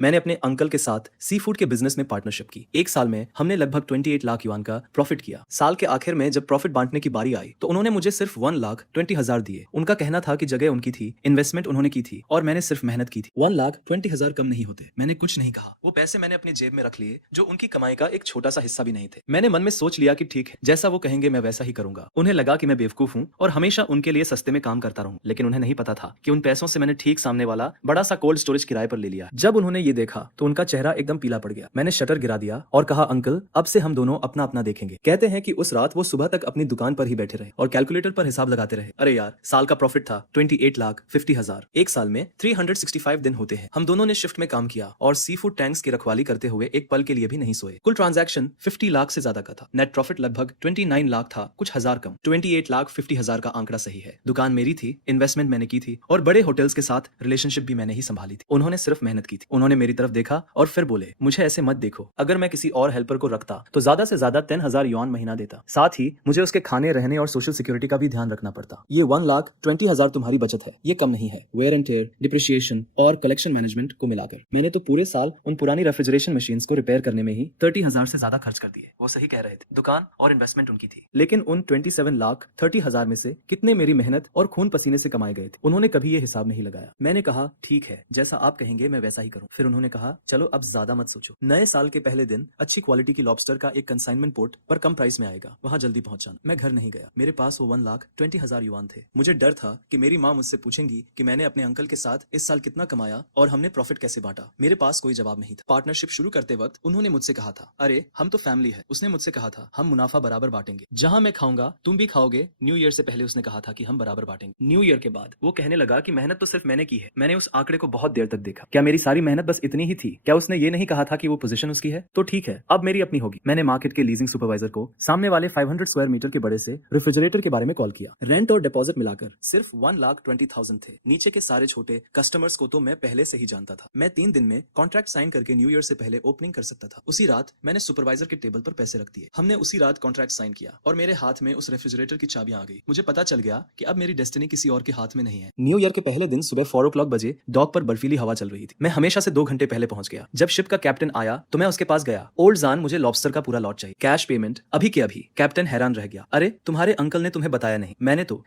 मैंने अपने अंकल के साथ सी फूड के बिजनेस में पार्टनरशिप की। एक साल में हमने लगभग 28 लाख युआन का प्रॉफिट किया। साल के आखिर में जब प्रॉफिट बांटने की बारी आई तो उन्होंने मुझे सिर्फ 1,20,000 दिए। उनका कहना था कि जगह उनकी थी, इन्वेस्टमेंट उन्होंने की थी और मैंने सिर्फ मेहनत की थी। 1,20,000 कम नहीं होते। मैंने कुछ नहीं कहा। वो पैसे मैंने अपनी जेब में रख लिए, जो उनकी कमाई का एक छोटा सा हिस्सा भी नहीं थे। मैंने मन में सोच लिया कि ठीक है, जैसा वो कहेंगे मैं वैसा ही करूंगा। उन्हें लगा कि मैं बेवकूफ हूँ और हमेशा उनके लिए सस्ते में काम करता रहूं, लेकिन उन्हें नहीं पता था कि उन पैसों से मैंने ठीक सामने वाला बड़ा सा कोल्ड स्टोरेज किराए पर ले लिया। जब उन्होंने ये देखा तो उनका चेहरा एकदम पीला पड़ गया। मैंने शटर गिरा दिया और कहा, अंकल अब से हम दोनों अपना अपना देखेंगे। कहते हैं कि उस रात वो सुबह तक अपनी दुकान पर ही बैठे रहे और कैलकुलेटर पर हिसाब लगाते रहे। अरे यार, साल का प्रॉफिट था 28,50,000। एक साल में 365 दिन होते हैं। हम दोनों ने शिफ्ट में काम किया और सी फूड टैंक्स की रखवाली करते हुए एक पल के लिए भी नहीं सोए। कुल ट्रांजैक्शन 50 लाख से ज्यादा का था। नेट प्रॉफिट लगभग 29 लाख था, कुछ हजार कम। 28,50,000 का आंकड़ा सही है। दुकान मेरी थी, इन्वेस्टमेंट मैंने की थी और बड़े होटल्स के साथ रिलेशनशिप भी मैंने ही संभाली थी। उन्होंने सिर्फ मेहनत की थी। उन्होंने मेरी तरफ देखा और फिर बोले, मुझे ऐसे मत देखो। अगर मैं किसी और हेल्पर को रखता तो ज्यादा से ज्यादा 10,000 युआन महीना देता। साथ ही मुझे उसके खाने, रहने और सोशल सिक्योरिटी का भी ध्यान रखना पड़ता। ये 1,20,000 तुम्हारी बचत है, ये कम नहीं है। वेयर एंड टेयर, डिप्रिशिएशन और कलेक्शन मैनेजमेंट को मिलाकर मैंने तो पूरे साल उन पुरानी रेफ्रिजरेशन मशीन्स को रिपेयर करने में ही 30,000 से ज्यादा खर्च कर दिए। वो सही कह रहे थे, दुकान और इन्वेस्टमेंट उनकी थी, लेकिन उन 27,30,000 में से कितने मेरी मेहनत और खून पसीने से कमाए गए थे, उन्होंने कभी ये हिसाब नहीं लगाया। मैंने कहा, ठीक है, जैसा आप कहेंगे मैं वैसा ही करूं। फिर उन्होंने कहा, चलो अब ज्यादा मत सोचो। नए साल के पहले दिन अच्छी क्वालिटी की लॉबस्टर का एक कंसाइनमेंट पोर्ट पर कम प्राइस में आएगा, वहां जल्दी पहुंच जाना। मैं घर नहीं गया। मेरे पास वो 1,20,000 युआन थे। मुझे डर था कि मेरी माँ मुझसे पूछेंगी कि मैंने अपने अंकल के साथ इस साल कितना कमाया और हमने प्रॉफिट कैसे बांटा। मेरे पास कोई जवाब नहीं था। पार्टनरशिप शुरू करते वक्त उन्होंने मुझसे कहा था, अरे हम तो फैमिली है। उसने मुझसे कहा था, हम मुनाफा बराबर बांटेंगे, जहां मैं खाऊंगा तुम भी खाओगे। न्यू ईयर से पहले उसने कहा था कि हम बराबर बांटेंगे। न्यू ईयर के बाद वो कहने लगा कि मेहनत तो सिर्फ मैंने की है। मैंने उस आंकड़े को बहुत देर तक देखा। क्या मेरी सारी मेहनत बस इतनी ही थी? क्या उसने ये नहीं कहा था कि वो पोजीशन उसकी है? तो ठीक है, अब मेरी अपनी होगी। मैंने मार्केट के लीजिंग सुपरवाइजर को सामने वाले 500 स्क्वायर मीटर के बड़े से रेफ्रिजरेटर के बारे में कॉल किया। रेंट और डिपॉजिट मिलाकर सिर्फ 1,20,000 थे। नीचे के सारे छोटे कस्टमर्स को तो मैं पहले से ही जानता था। मैं 3 दिन में कॉन्ट्रैक्ट साइन करके न्यू ईयर से पहले ओपनिंग कर सकता था। उसी रात मैंने सुपरवाइजर के टेबल पर पैसे रख दिए। हमने उसी रात कॉन्ट्रैक्ट साइन किया और मेरे हाथ में उस रेफ्रिजरेटर की चाबियां आ गई। मुझे पता चल गया कि अब मेरी डेस्टिनी किसी और के हाथ में नहीं है। न्यू ईयर के पहले दिन सुबह 4 o'clock बजे डॉक पर बर्फीली हवा चल रही थी। मैं हमेशा से 2 घंटे पहले पहुंच गया। जब शिप का कैप्टन आया तो मैं उसके पास गया। ओल्ड जान, मुझे लॉबस्टर का पूरा लॉट चाहिए, कैश पेमेंट अभी के अभी। कैप्टन हैरान रह गया। अरे, तुम्हारे अंकल ने तुम्हें बताया नहीं?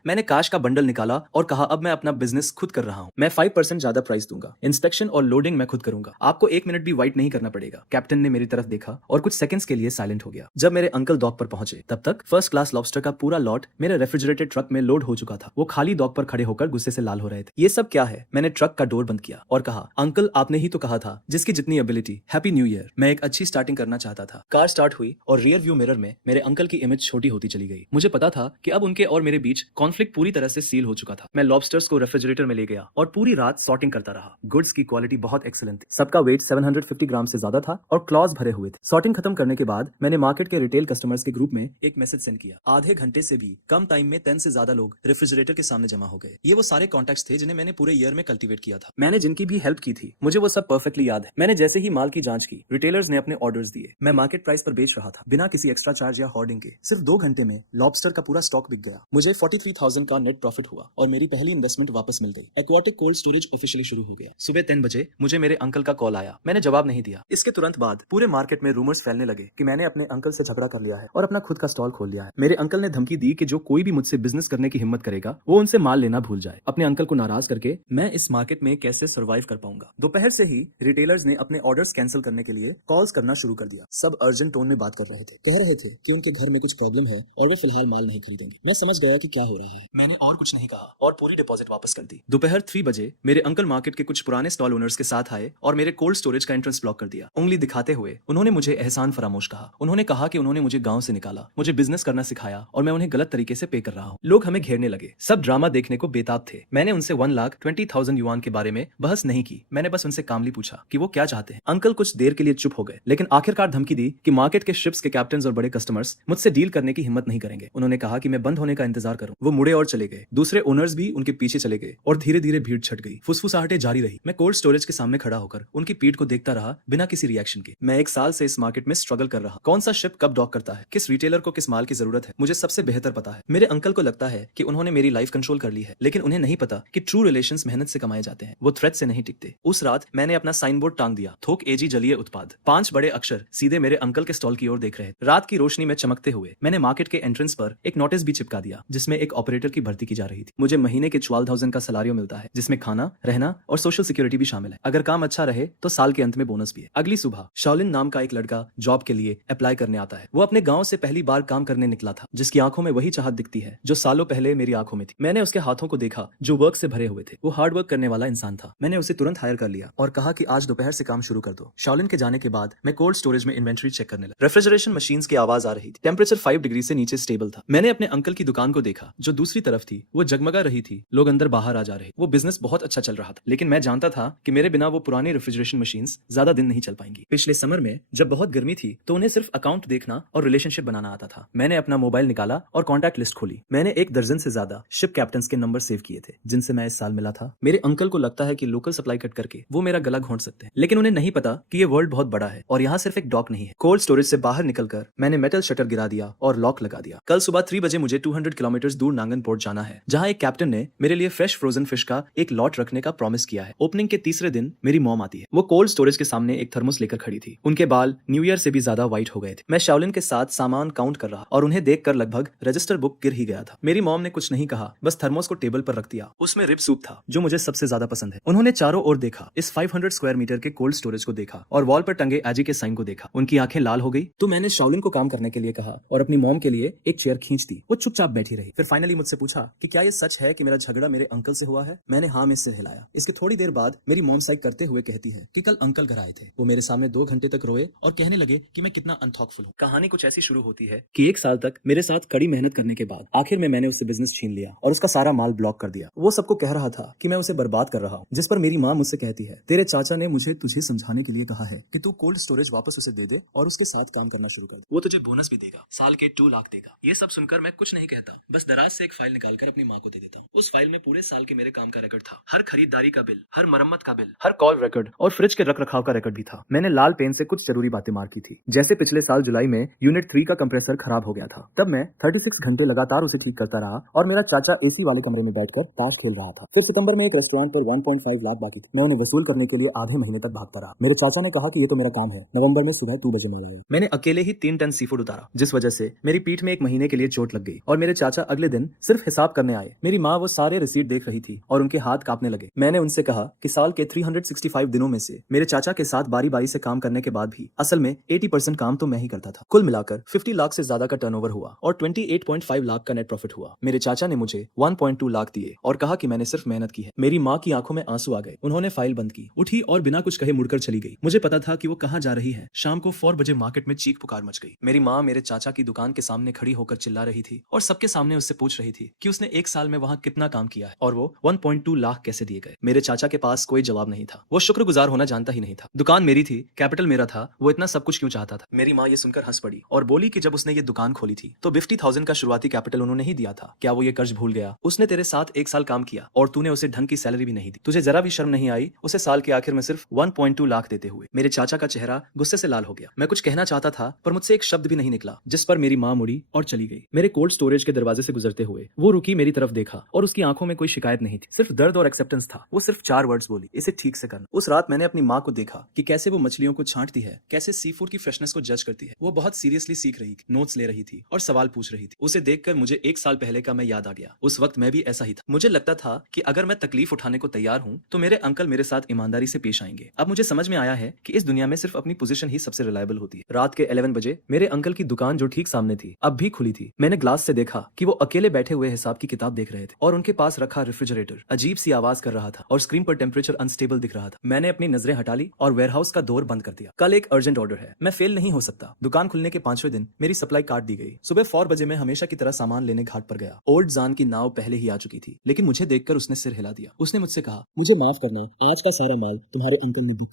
मैंने काश का बंडल निकाला और कहा, अब मैं अपना बिजनेस खुद कर रहा हूँ। मैं 5% ज्यादा प्राइस दूंगा। इंस्पेक्शन और लोडिंग मैं खुद करूंगा। आपको 1 मिनट भी वाइट नहीं करना पड़ेगा। कैप्टन ने मेरी तरफ देखा और कुछ सेकंड्स के लिए साइलेंट हो गया। जब मेरे अंकल डॉक पर पहुंचे तब तक फर्स्ट क्लास लॉबस्टर का पूरा लॉट मेरे रेफ्रिजरेटेड ट्रक में लोड हो चुका था। वो खाली डॉक पर खड़े होकर गुस्से से लाल हो रहे थे। ये सब क्या है? मैंने ट्रक का डोर बंद किया और कहा, अंकल आपने ही तो कहा था जिसकी जितनी एबिलिटी, हैप्पी न्यू ईयर। मैं एक अच्छी स्टार्टिंग करना चाहता था। कार स्टार्ट हुई और रियर व्यू मिरर में मेरे अंकल की इमेज छोटी होती चली गई। मुझे पता था कि अब उनके और मेरे बीच कॉन्फ्लिक्ट पूरी तरह से सील हो चुका था। मैं लॉबस्टर्स को रेफ्रिजरेटर में ले गया और पूरी रात सॉर्टिंग करता रहा। गुड्स की क्वालिटी बहुत एक्सीलेंट थी। सबका वेट 750 ग्राम से ज्यादा था और क्लॉज भरे हुए थे। सॉर्टिंग खत्म करने के बाद मैंने मार्केट के रिटेल कस्टमर्स के ग्रुप में एक मैसेज सेंड किया। आधे घंटे से भी कम टाइम में 10 से ज्यादा लोग रेफ्रिजरेटर के सामने जमा हो गए। ये वो सारे कॉन्टैक्ट्स थे जिन्हें मैंने पूरे ईयर में कल्टीवेट किया था। मैंने जिनकी भी हेल्प की थी, मुझे वो सब परफेक्टली याद है। मैंने जैसे ही माल की जांच की, रिटेलर्स ने अपने ऑर्डर्स दिए। मैं मार्केट प्राइस पर बेच रहा था, बिना किसी एक्स्ट्रा चार्ज या होर्डिंग के। सिर्फ 2 घंटे में लॉबस्टर का पूरा स्टॉक बिक गया। मुझे 43,000 का नेट प्रॉफिट हुआ और मेरी पहली इन्वेस्टमेंट वापस मिल गई। एक्वाटिक कोल्ड स्टोरेज ऑफिशियली शुरू हो गया। सुबह 10 बजे मुझे मेरे अंकल का कॉल आया। मैंने जवाब नहीं दिया। इसके तुरंत बाद पूरे मार्केट में रूमर्स फैलने लगे कि मैंने अपने अंकल से झगड़ा कर लिया है और अपना खुद का स्टॉल खोल लिया है। मेरे अंकल ने धमकी दी कि जो कोई भी मुझसे बिजनेस करने की हिम्मत करेगा वो उनसे माल लेना भूल जाए। अपने अंकल को नाराज करके मैं इस मार्केट में कैसे सर्वाइव कर पाऊंगा। दोपहर से ही रिटेलर्स ने अपने ऑर्डर्स कैंसिल करने के लिए कॉल्स करना शुरू कर दिया। सब अर्जेंट टोन में बात कर रहे थे। कह रहे थे कि उनके घर में कुछ प्रॉब्लम है और वे फिलहाल माल नहीं खरीदेंगे। मैं समझ गया कि क्या हो रहा है। मैंने और कुछ नहीं कहा और पूरी डिपॉजिट वापस कर दी। दोपहर 3 बजे मेरे अंकल मार्केट के कुछ पुराने स्टॉल ओनर्स के साथ आए और मेरे कोल्ड स्टोरेज का एंट्रेंस ब्लॉक कर दिया। उंगली दिखाते हुए उन्होंने मुझे एहसान फरामोश कहा। उन्होंने कहा कि उन्होंने मुझे गांव से निकाला, मुझे बिजनेस करना सिखाया और मैं उन्हें गलत तरीके से पे कर रहा हूँ। लोग हमें घेरने लगे। सब ड्रामा देखने को बेताब थे। मैंने उनसे 1,20,000 युआन के बारे में बहस नहीं की। मैंने बस उनसे कामली पूछा कि वो क्या चाहते हैं। अंकल कुछ देर के लिए चुप हो गए, लेकिन आखिरकार धमकी दी कि मार्केट के शिप्स के कैप्टन और बड़े कस्टमर्स मुझसे डील करने की हिम्मत नहीं करेंगे। उन्होंने कहा कि मैं बंद होने का इंतजार करूं। वो मुड़े और चले गए। दूसरे ओनर्स भी उनके पीछे चले गए और धीरे धीरे भीड़ छट गई। फुसफुसाहटें जारी रही। मैं कोल्ड स्टोरेज के सामने खड़ा होकर उनकी पीठ को देखता रहा, बिना किसी रिएक्शन के। मैं 1 साल से इस मार्केट में स्ट्रगल कर रहा। कौन सा शिप कब डॉक करता है, किस रिटेलर को किस माल की जरूरत है, मुझे सबसे बेहतर पता है। मेरे अंकल को लगता है कि उन्होंने मेरी लाइफ कंट्रोल कर ली है, लेकिन उन्हें नहीं पता कि ट्रू रिलेशंस मेहनत से कमाए जाते हैं, वो थ्रेट से नहीं टिकते। उस रात मैंने अपना साइन बोर्ड टांग दिया, थोक एजी जलीय उत्पाद। 5 बड़े अक्षर सीधे मेरे अंकल के स्टॉल की ओर देख रहे थे। रात की रोशनी में चमकते हुए मैंने मार्केट के एंट्रेंस पर एक नोटिस भी चिपका दिया, जिसमें एक ऑपरेटर की भर्ती की जा रही थी। मुझे महीने के 12,000 का सैलरी मिलता है, जिसमें खाना, रहना और सोशल सिक्योरिटी भी शामिल है। अगर काम अच्छा रहे तो साल के अंत में बोनस भी है। अगली सुबह शाओलिन नाम का एक लड़का जॉब के लिए अप्लाई करने आता है। वो अपने गांव से पहली बार काम करने निकला था, जिसकी आंखों में वही चाहत दिखती है जो सालों पहले मेरी आंखों में थी। मैंने उसके हाथों को देखा जो वर्क से भरे हुए थे। वो हार्ड वर्क करने वाला इंसान था। मैंने उसे तुरंत हायर कर लिया और कहा कि आज दोपहर से काम शुरू कर दो। शाओलिन के जाने के बाद मैं कोल्ड स्टोरेज में इन्वेंट्री चेक करने लगा। रेफ्रिजरेशन मशीन्स की आवाज आ रही थी। टेम्परेचर 5 डिग्री से नीचे स्टेबल था। मैंने अपने अंकल की दुकान को देखा जो दूसरी तरफ थी। वो जगमगा रही थी, लोग अंदर बाहर आ जा रहे। वो बिजनेस बहुत अच्छा चल रहा था, लेकिन मैं जानता था कि मेरे बिना वो पुरानी रेफ्रिजरेशन मशीन्स ज्यादा दिन नहीं चल पाएंगी। पिछले समर में जब बहुत गर्मी थी तो उन्हें सिर्फ अकाउंट देखना और रिलेशनशिप बनाना आता था। मैंने अपना मोबाइल निकाला और कॉन्टैक्ट लिस्ट खोली। मैंने 1 दर्जन से ज्यादा शिप कैप्टन्स के नंबर सेव किए थे जिनसे मैं इस साल मिला था। मेरे अंकल को लगता है कि लोकल सप्लाई कट करके वो मेरा गला घोंट सकते हैं, लेकिन उन्हें नहीं पता कि ये वर्ल्ड बहुत बड़ा है और यहाँ सिर्फ एक डॉक नहीं है। कोल्ड स्टोरेज से बाहर निकलकर मैंने मेटल शटर गिरा दिया और लॉक लगा दिया। कल सुबह 3 बजे मुझे 200 किलोमीटर दूर नांगन पोर्ट जाना है, जहाँ एक कैप्टन ने मेरे लिए फ्रेश फ्रोजन फिश का एक लॉट रखने का प्रॉमिस किया है। ओपनिंग के तीसरे दिन मेरी मॉम आती है। वो कोल्ड स्टोरेज के सामने एक थर्मोस लेकर खड़ी थी। उनके बाल न्यू ईयर से भी ज्यादा व्हाइट हो गए थे। मैं शाओलिन के साथ सामान काउंट कर रहा और उन्हें देखकर लगभग रजिस्टर बुक गिर ही गया था। मेरी मॉम ने कुछ नहीं कहा, बस थर्मोस को टेबल पर रख दिया। उसमें रिब सूप था जो मुझे सबसे ज्यादा पसंद है। उन्होंने चारों ओर देखा, इस 500 स्क्वायर मीटर के कोल्ड स्टोरेज को देखा और वॉल पर टंगे एजी के साइन को देखा। उनकी आंखें लाल हो गई तो मैंने शाओलिन को काम करने के लिए कहा और अपनी मॉम के लिए एक चेयर खींच दी। वो चुपचाप बैठी रही। फिर फाइनली मुझसे पूछा कि क्या ये सच है कि मेरा झगड़ा मेरे अंकल से हुआ है। मैंने हाँ में सिर हिलाया। इसके थोड़ी देर बाद मेरी मॉम साइक करते हुए कहती है कि कल अंकल घर आए थे। वो मेरे सामने 2 घंटे तक रोए और कहने लगे कि मैं कितना अनथॉकफुल हूँ। कहानी कुछ ऐसी शुरू होती है कि 1 साल तक मेरे साथ कड़ी मेहनत करने के बाद आखिर में मैंने उससे बिजनेस छीन लिया और उसका सारा माल ब्लॉक कर दिया। वो सबको कह रहा था कि मैं उसे बर्बाद कर रहा हूँ, जिस पर मेरी माँ मुझसे कहती है, तेरे चाचा ने मुझे तुझे समझाने के लिए कहा है कि तू कोल्ड स्टोरेज वापस उसे दे दे और उसके साथ काम करना शुरू कर दे। वो तुझे बोनस भी देगा, साल के 2 लाख देगा। ये सब सुनकर मैं कुछ नहीं कहता, बस दराज से एक फाइल निकालकर अपनी माँ को दे देता हूँ। उस फाइल में पूरे साल के मेरे काम का रिकॉर्ड था। हर खरीदारी का बिल, हर मरम्मत का बिल, हर कॉल रिकॉर्ड और फ्रिज के रख रखाव का रिकॉर्ड भी था। मैंने लाल पेन से कुछ जरूरी बातें मार्क की थी, जैसे पिछले साल जुलाई में यूनिट 3 का कंप्रेसर खराब हो गया था। तब मैं 36 घंटे लगातार उसे ठीक करता रहा और मेरा चाचा एसी वाले कमरे में बैठकर ताश खेल रहा था। फिर सितंबर में एक रेस्टोरेंट पर 1.5 लाख बाकी थी। मैं उन्हें वसूल करने के लिए आधे महीने तक भागता रहा। मेरे चाचा ने कहा कि ये तो मेरा काम है। नवंबर में सुबह 2 बजे मिला। मैंने अकेले ही 3 टन सी फूड उतारा, जिस वजह से मेरी पीठ में 1 महीने के लिए चोट लग गई और मेरे चाचा अगले दिन सिर्फ हिसाब करने आए। मेरी माँ वो सारे रिसीट देख रही थी और उनके हाथ कांपने लगे। मैंने उनसे कहा कि साल के 365 दिनों में से मेरे चाचा के साथ बारी बारी से काम करने के बाद भी असल में 80% काम तो मैं ही करता था। कुल मिलाकर 50 लाख से ज्यादा का टर्नओवर हुआ और 28.5 लाख का नेट प्रॉफिट हुआ। मेरे चाचा ने मुझे 1.2 लाख दिए और कहा कि मैंने सिर्फ मेहनत की है। मेरी माँ की आंखों में आंसू आ गए। उन्होंने फाइल बंद की, उठी और बिना कुछ कहे मुड़कर चली गई। मुझे पता था कि वो कहाँ जा रही है। शाम को 4 बजे मार्केट में चीख पुकार मच गई। मेरी माँ मेरे चाचा की दुकान के सामने खड़ी होकर चिल्ला रही थी और सबके सामने उससे पूछ रही थी कि उसने 1 साल में वहाँ कितना काम किया है और वो 1.2 लाख कैसे दिए गए। मेरे चाचा के पास कोई जवाब नहीं था। वो शुक्रगुजार होना जानता ही नहीं था। दुकान मेरी थी, कैपिटल मेरा था, वो इतना सब कुछ क्यों चाहता था। मेरी माँ ये सुनकर हंस पड़ी और बोली कि जब उसने ये दुकान खोली थी तो 50,000 का शुरुआती कैपिटल उन्होंने ही दिया था। क्या वो ये कर्ज भूल गया? उसने तेरे साथ 1 साल काम किया और तूने उसे ढंग की सैलरी भी नहीं दी। तुझे जरा भी शर्म नहीं आई उसे साल के आखिर में सिर्फ 1.2 लाख देते हुए? मेरे चाचा का चेहरा गुस्से से लाल हो गया। मैं कुछ कहना चाहता था पर मुझसे एक शब्द भी नहीं निकला, जिस पर मेरी माँ मुड़ी और चली गई। मेरे कोल्ड स्टोरेज के दरवाजे से गुजरते हुए वो रुकी, मेरी तरफ देखा और उसकी आंखों में कोई शिकायत नहीं थी, सिर्फ दर्द और एक्सेप्टेंस था। वो सिर्फ 4 वर्ड्स बोली, इसे ठीक से करना। उस रात मैंने अपनी माँ को देखा कि कैसे वो मछलियों को छांटती है, कैसे सी फूड की फ्रेशनेस को जज करती है। वो बहुत सीरियसली सीख रही थी, नोट्स ले रही थी और सवाल पूछ रही थी। उसे देखकर मुझे 1 साल पहले का मैं याद आ गया। उस वक्त मैं भी ऐसा ही था। मुझे लगता था कि अगर मैं तकलीफ उठाने को तैयार हूँ तो मेरे अंकल मेरे साथ ईमानदारी से पेश आएंगे। अब मुझे समझ में आया है कि इस दुनिया में सिर्फ अपनी पोजीशन ही सबसे रिलायबल होती है। रात के 11 बजे मेरे अंकल की दुकान जो ठीक सामने थी अब भी खुली थी। मैंने ग्लास से देखा कि वो अकेले बैठे हुए हिसाब की किताब देख रहे थे और उनके पास रखा रेफ्रिजरेटर अजीब सी आवाज कर रहा था और स्क्रीन पर टेम्परेचर अनस्टेबल दिख रहा था। मैंने अपनी नजरें हटा ली और वेयरहाउस का डोर बंद कर दिया। कल एक अर्जेंट ऑर्डर है, मैं फेल नहीं हो सकता। दुकान खुलने के 5वें दिन मेरी सप्लाई काट दी गई। सुबह 4 बजे मैं हमेशा की तरह सामान लेने घाट पर गया। ओल्ड जान की नाव पहले ही आ चुकी थी, लेकिन मुझे देखकर उसने सिर हिला दिया। उसने मुझसे कहा, मुझे माफ करना, आज का सारा माल तुम्हारे अंकल ने दी।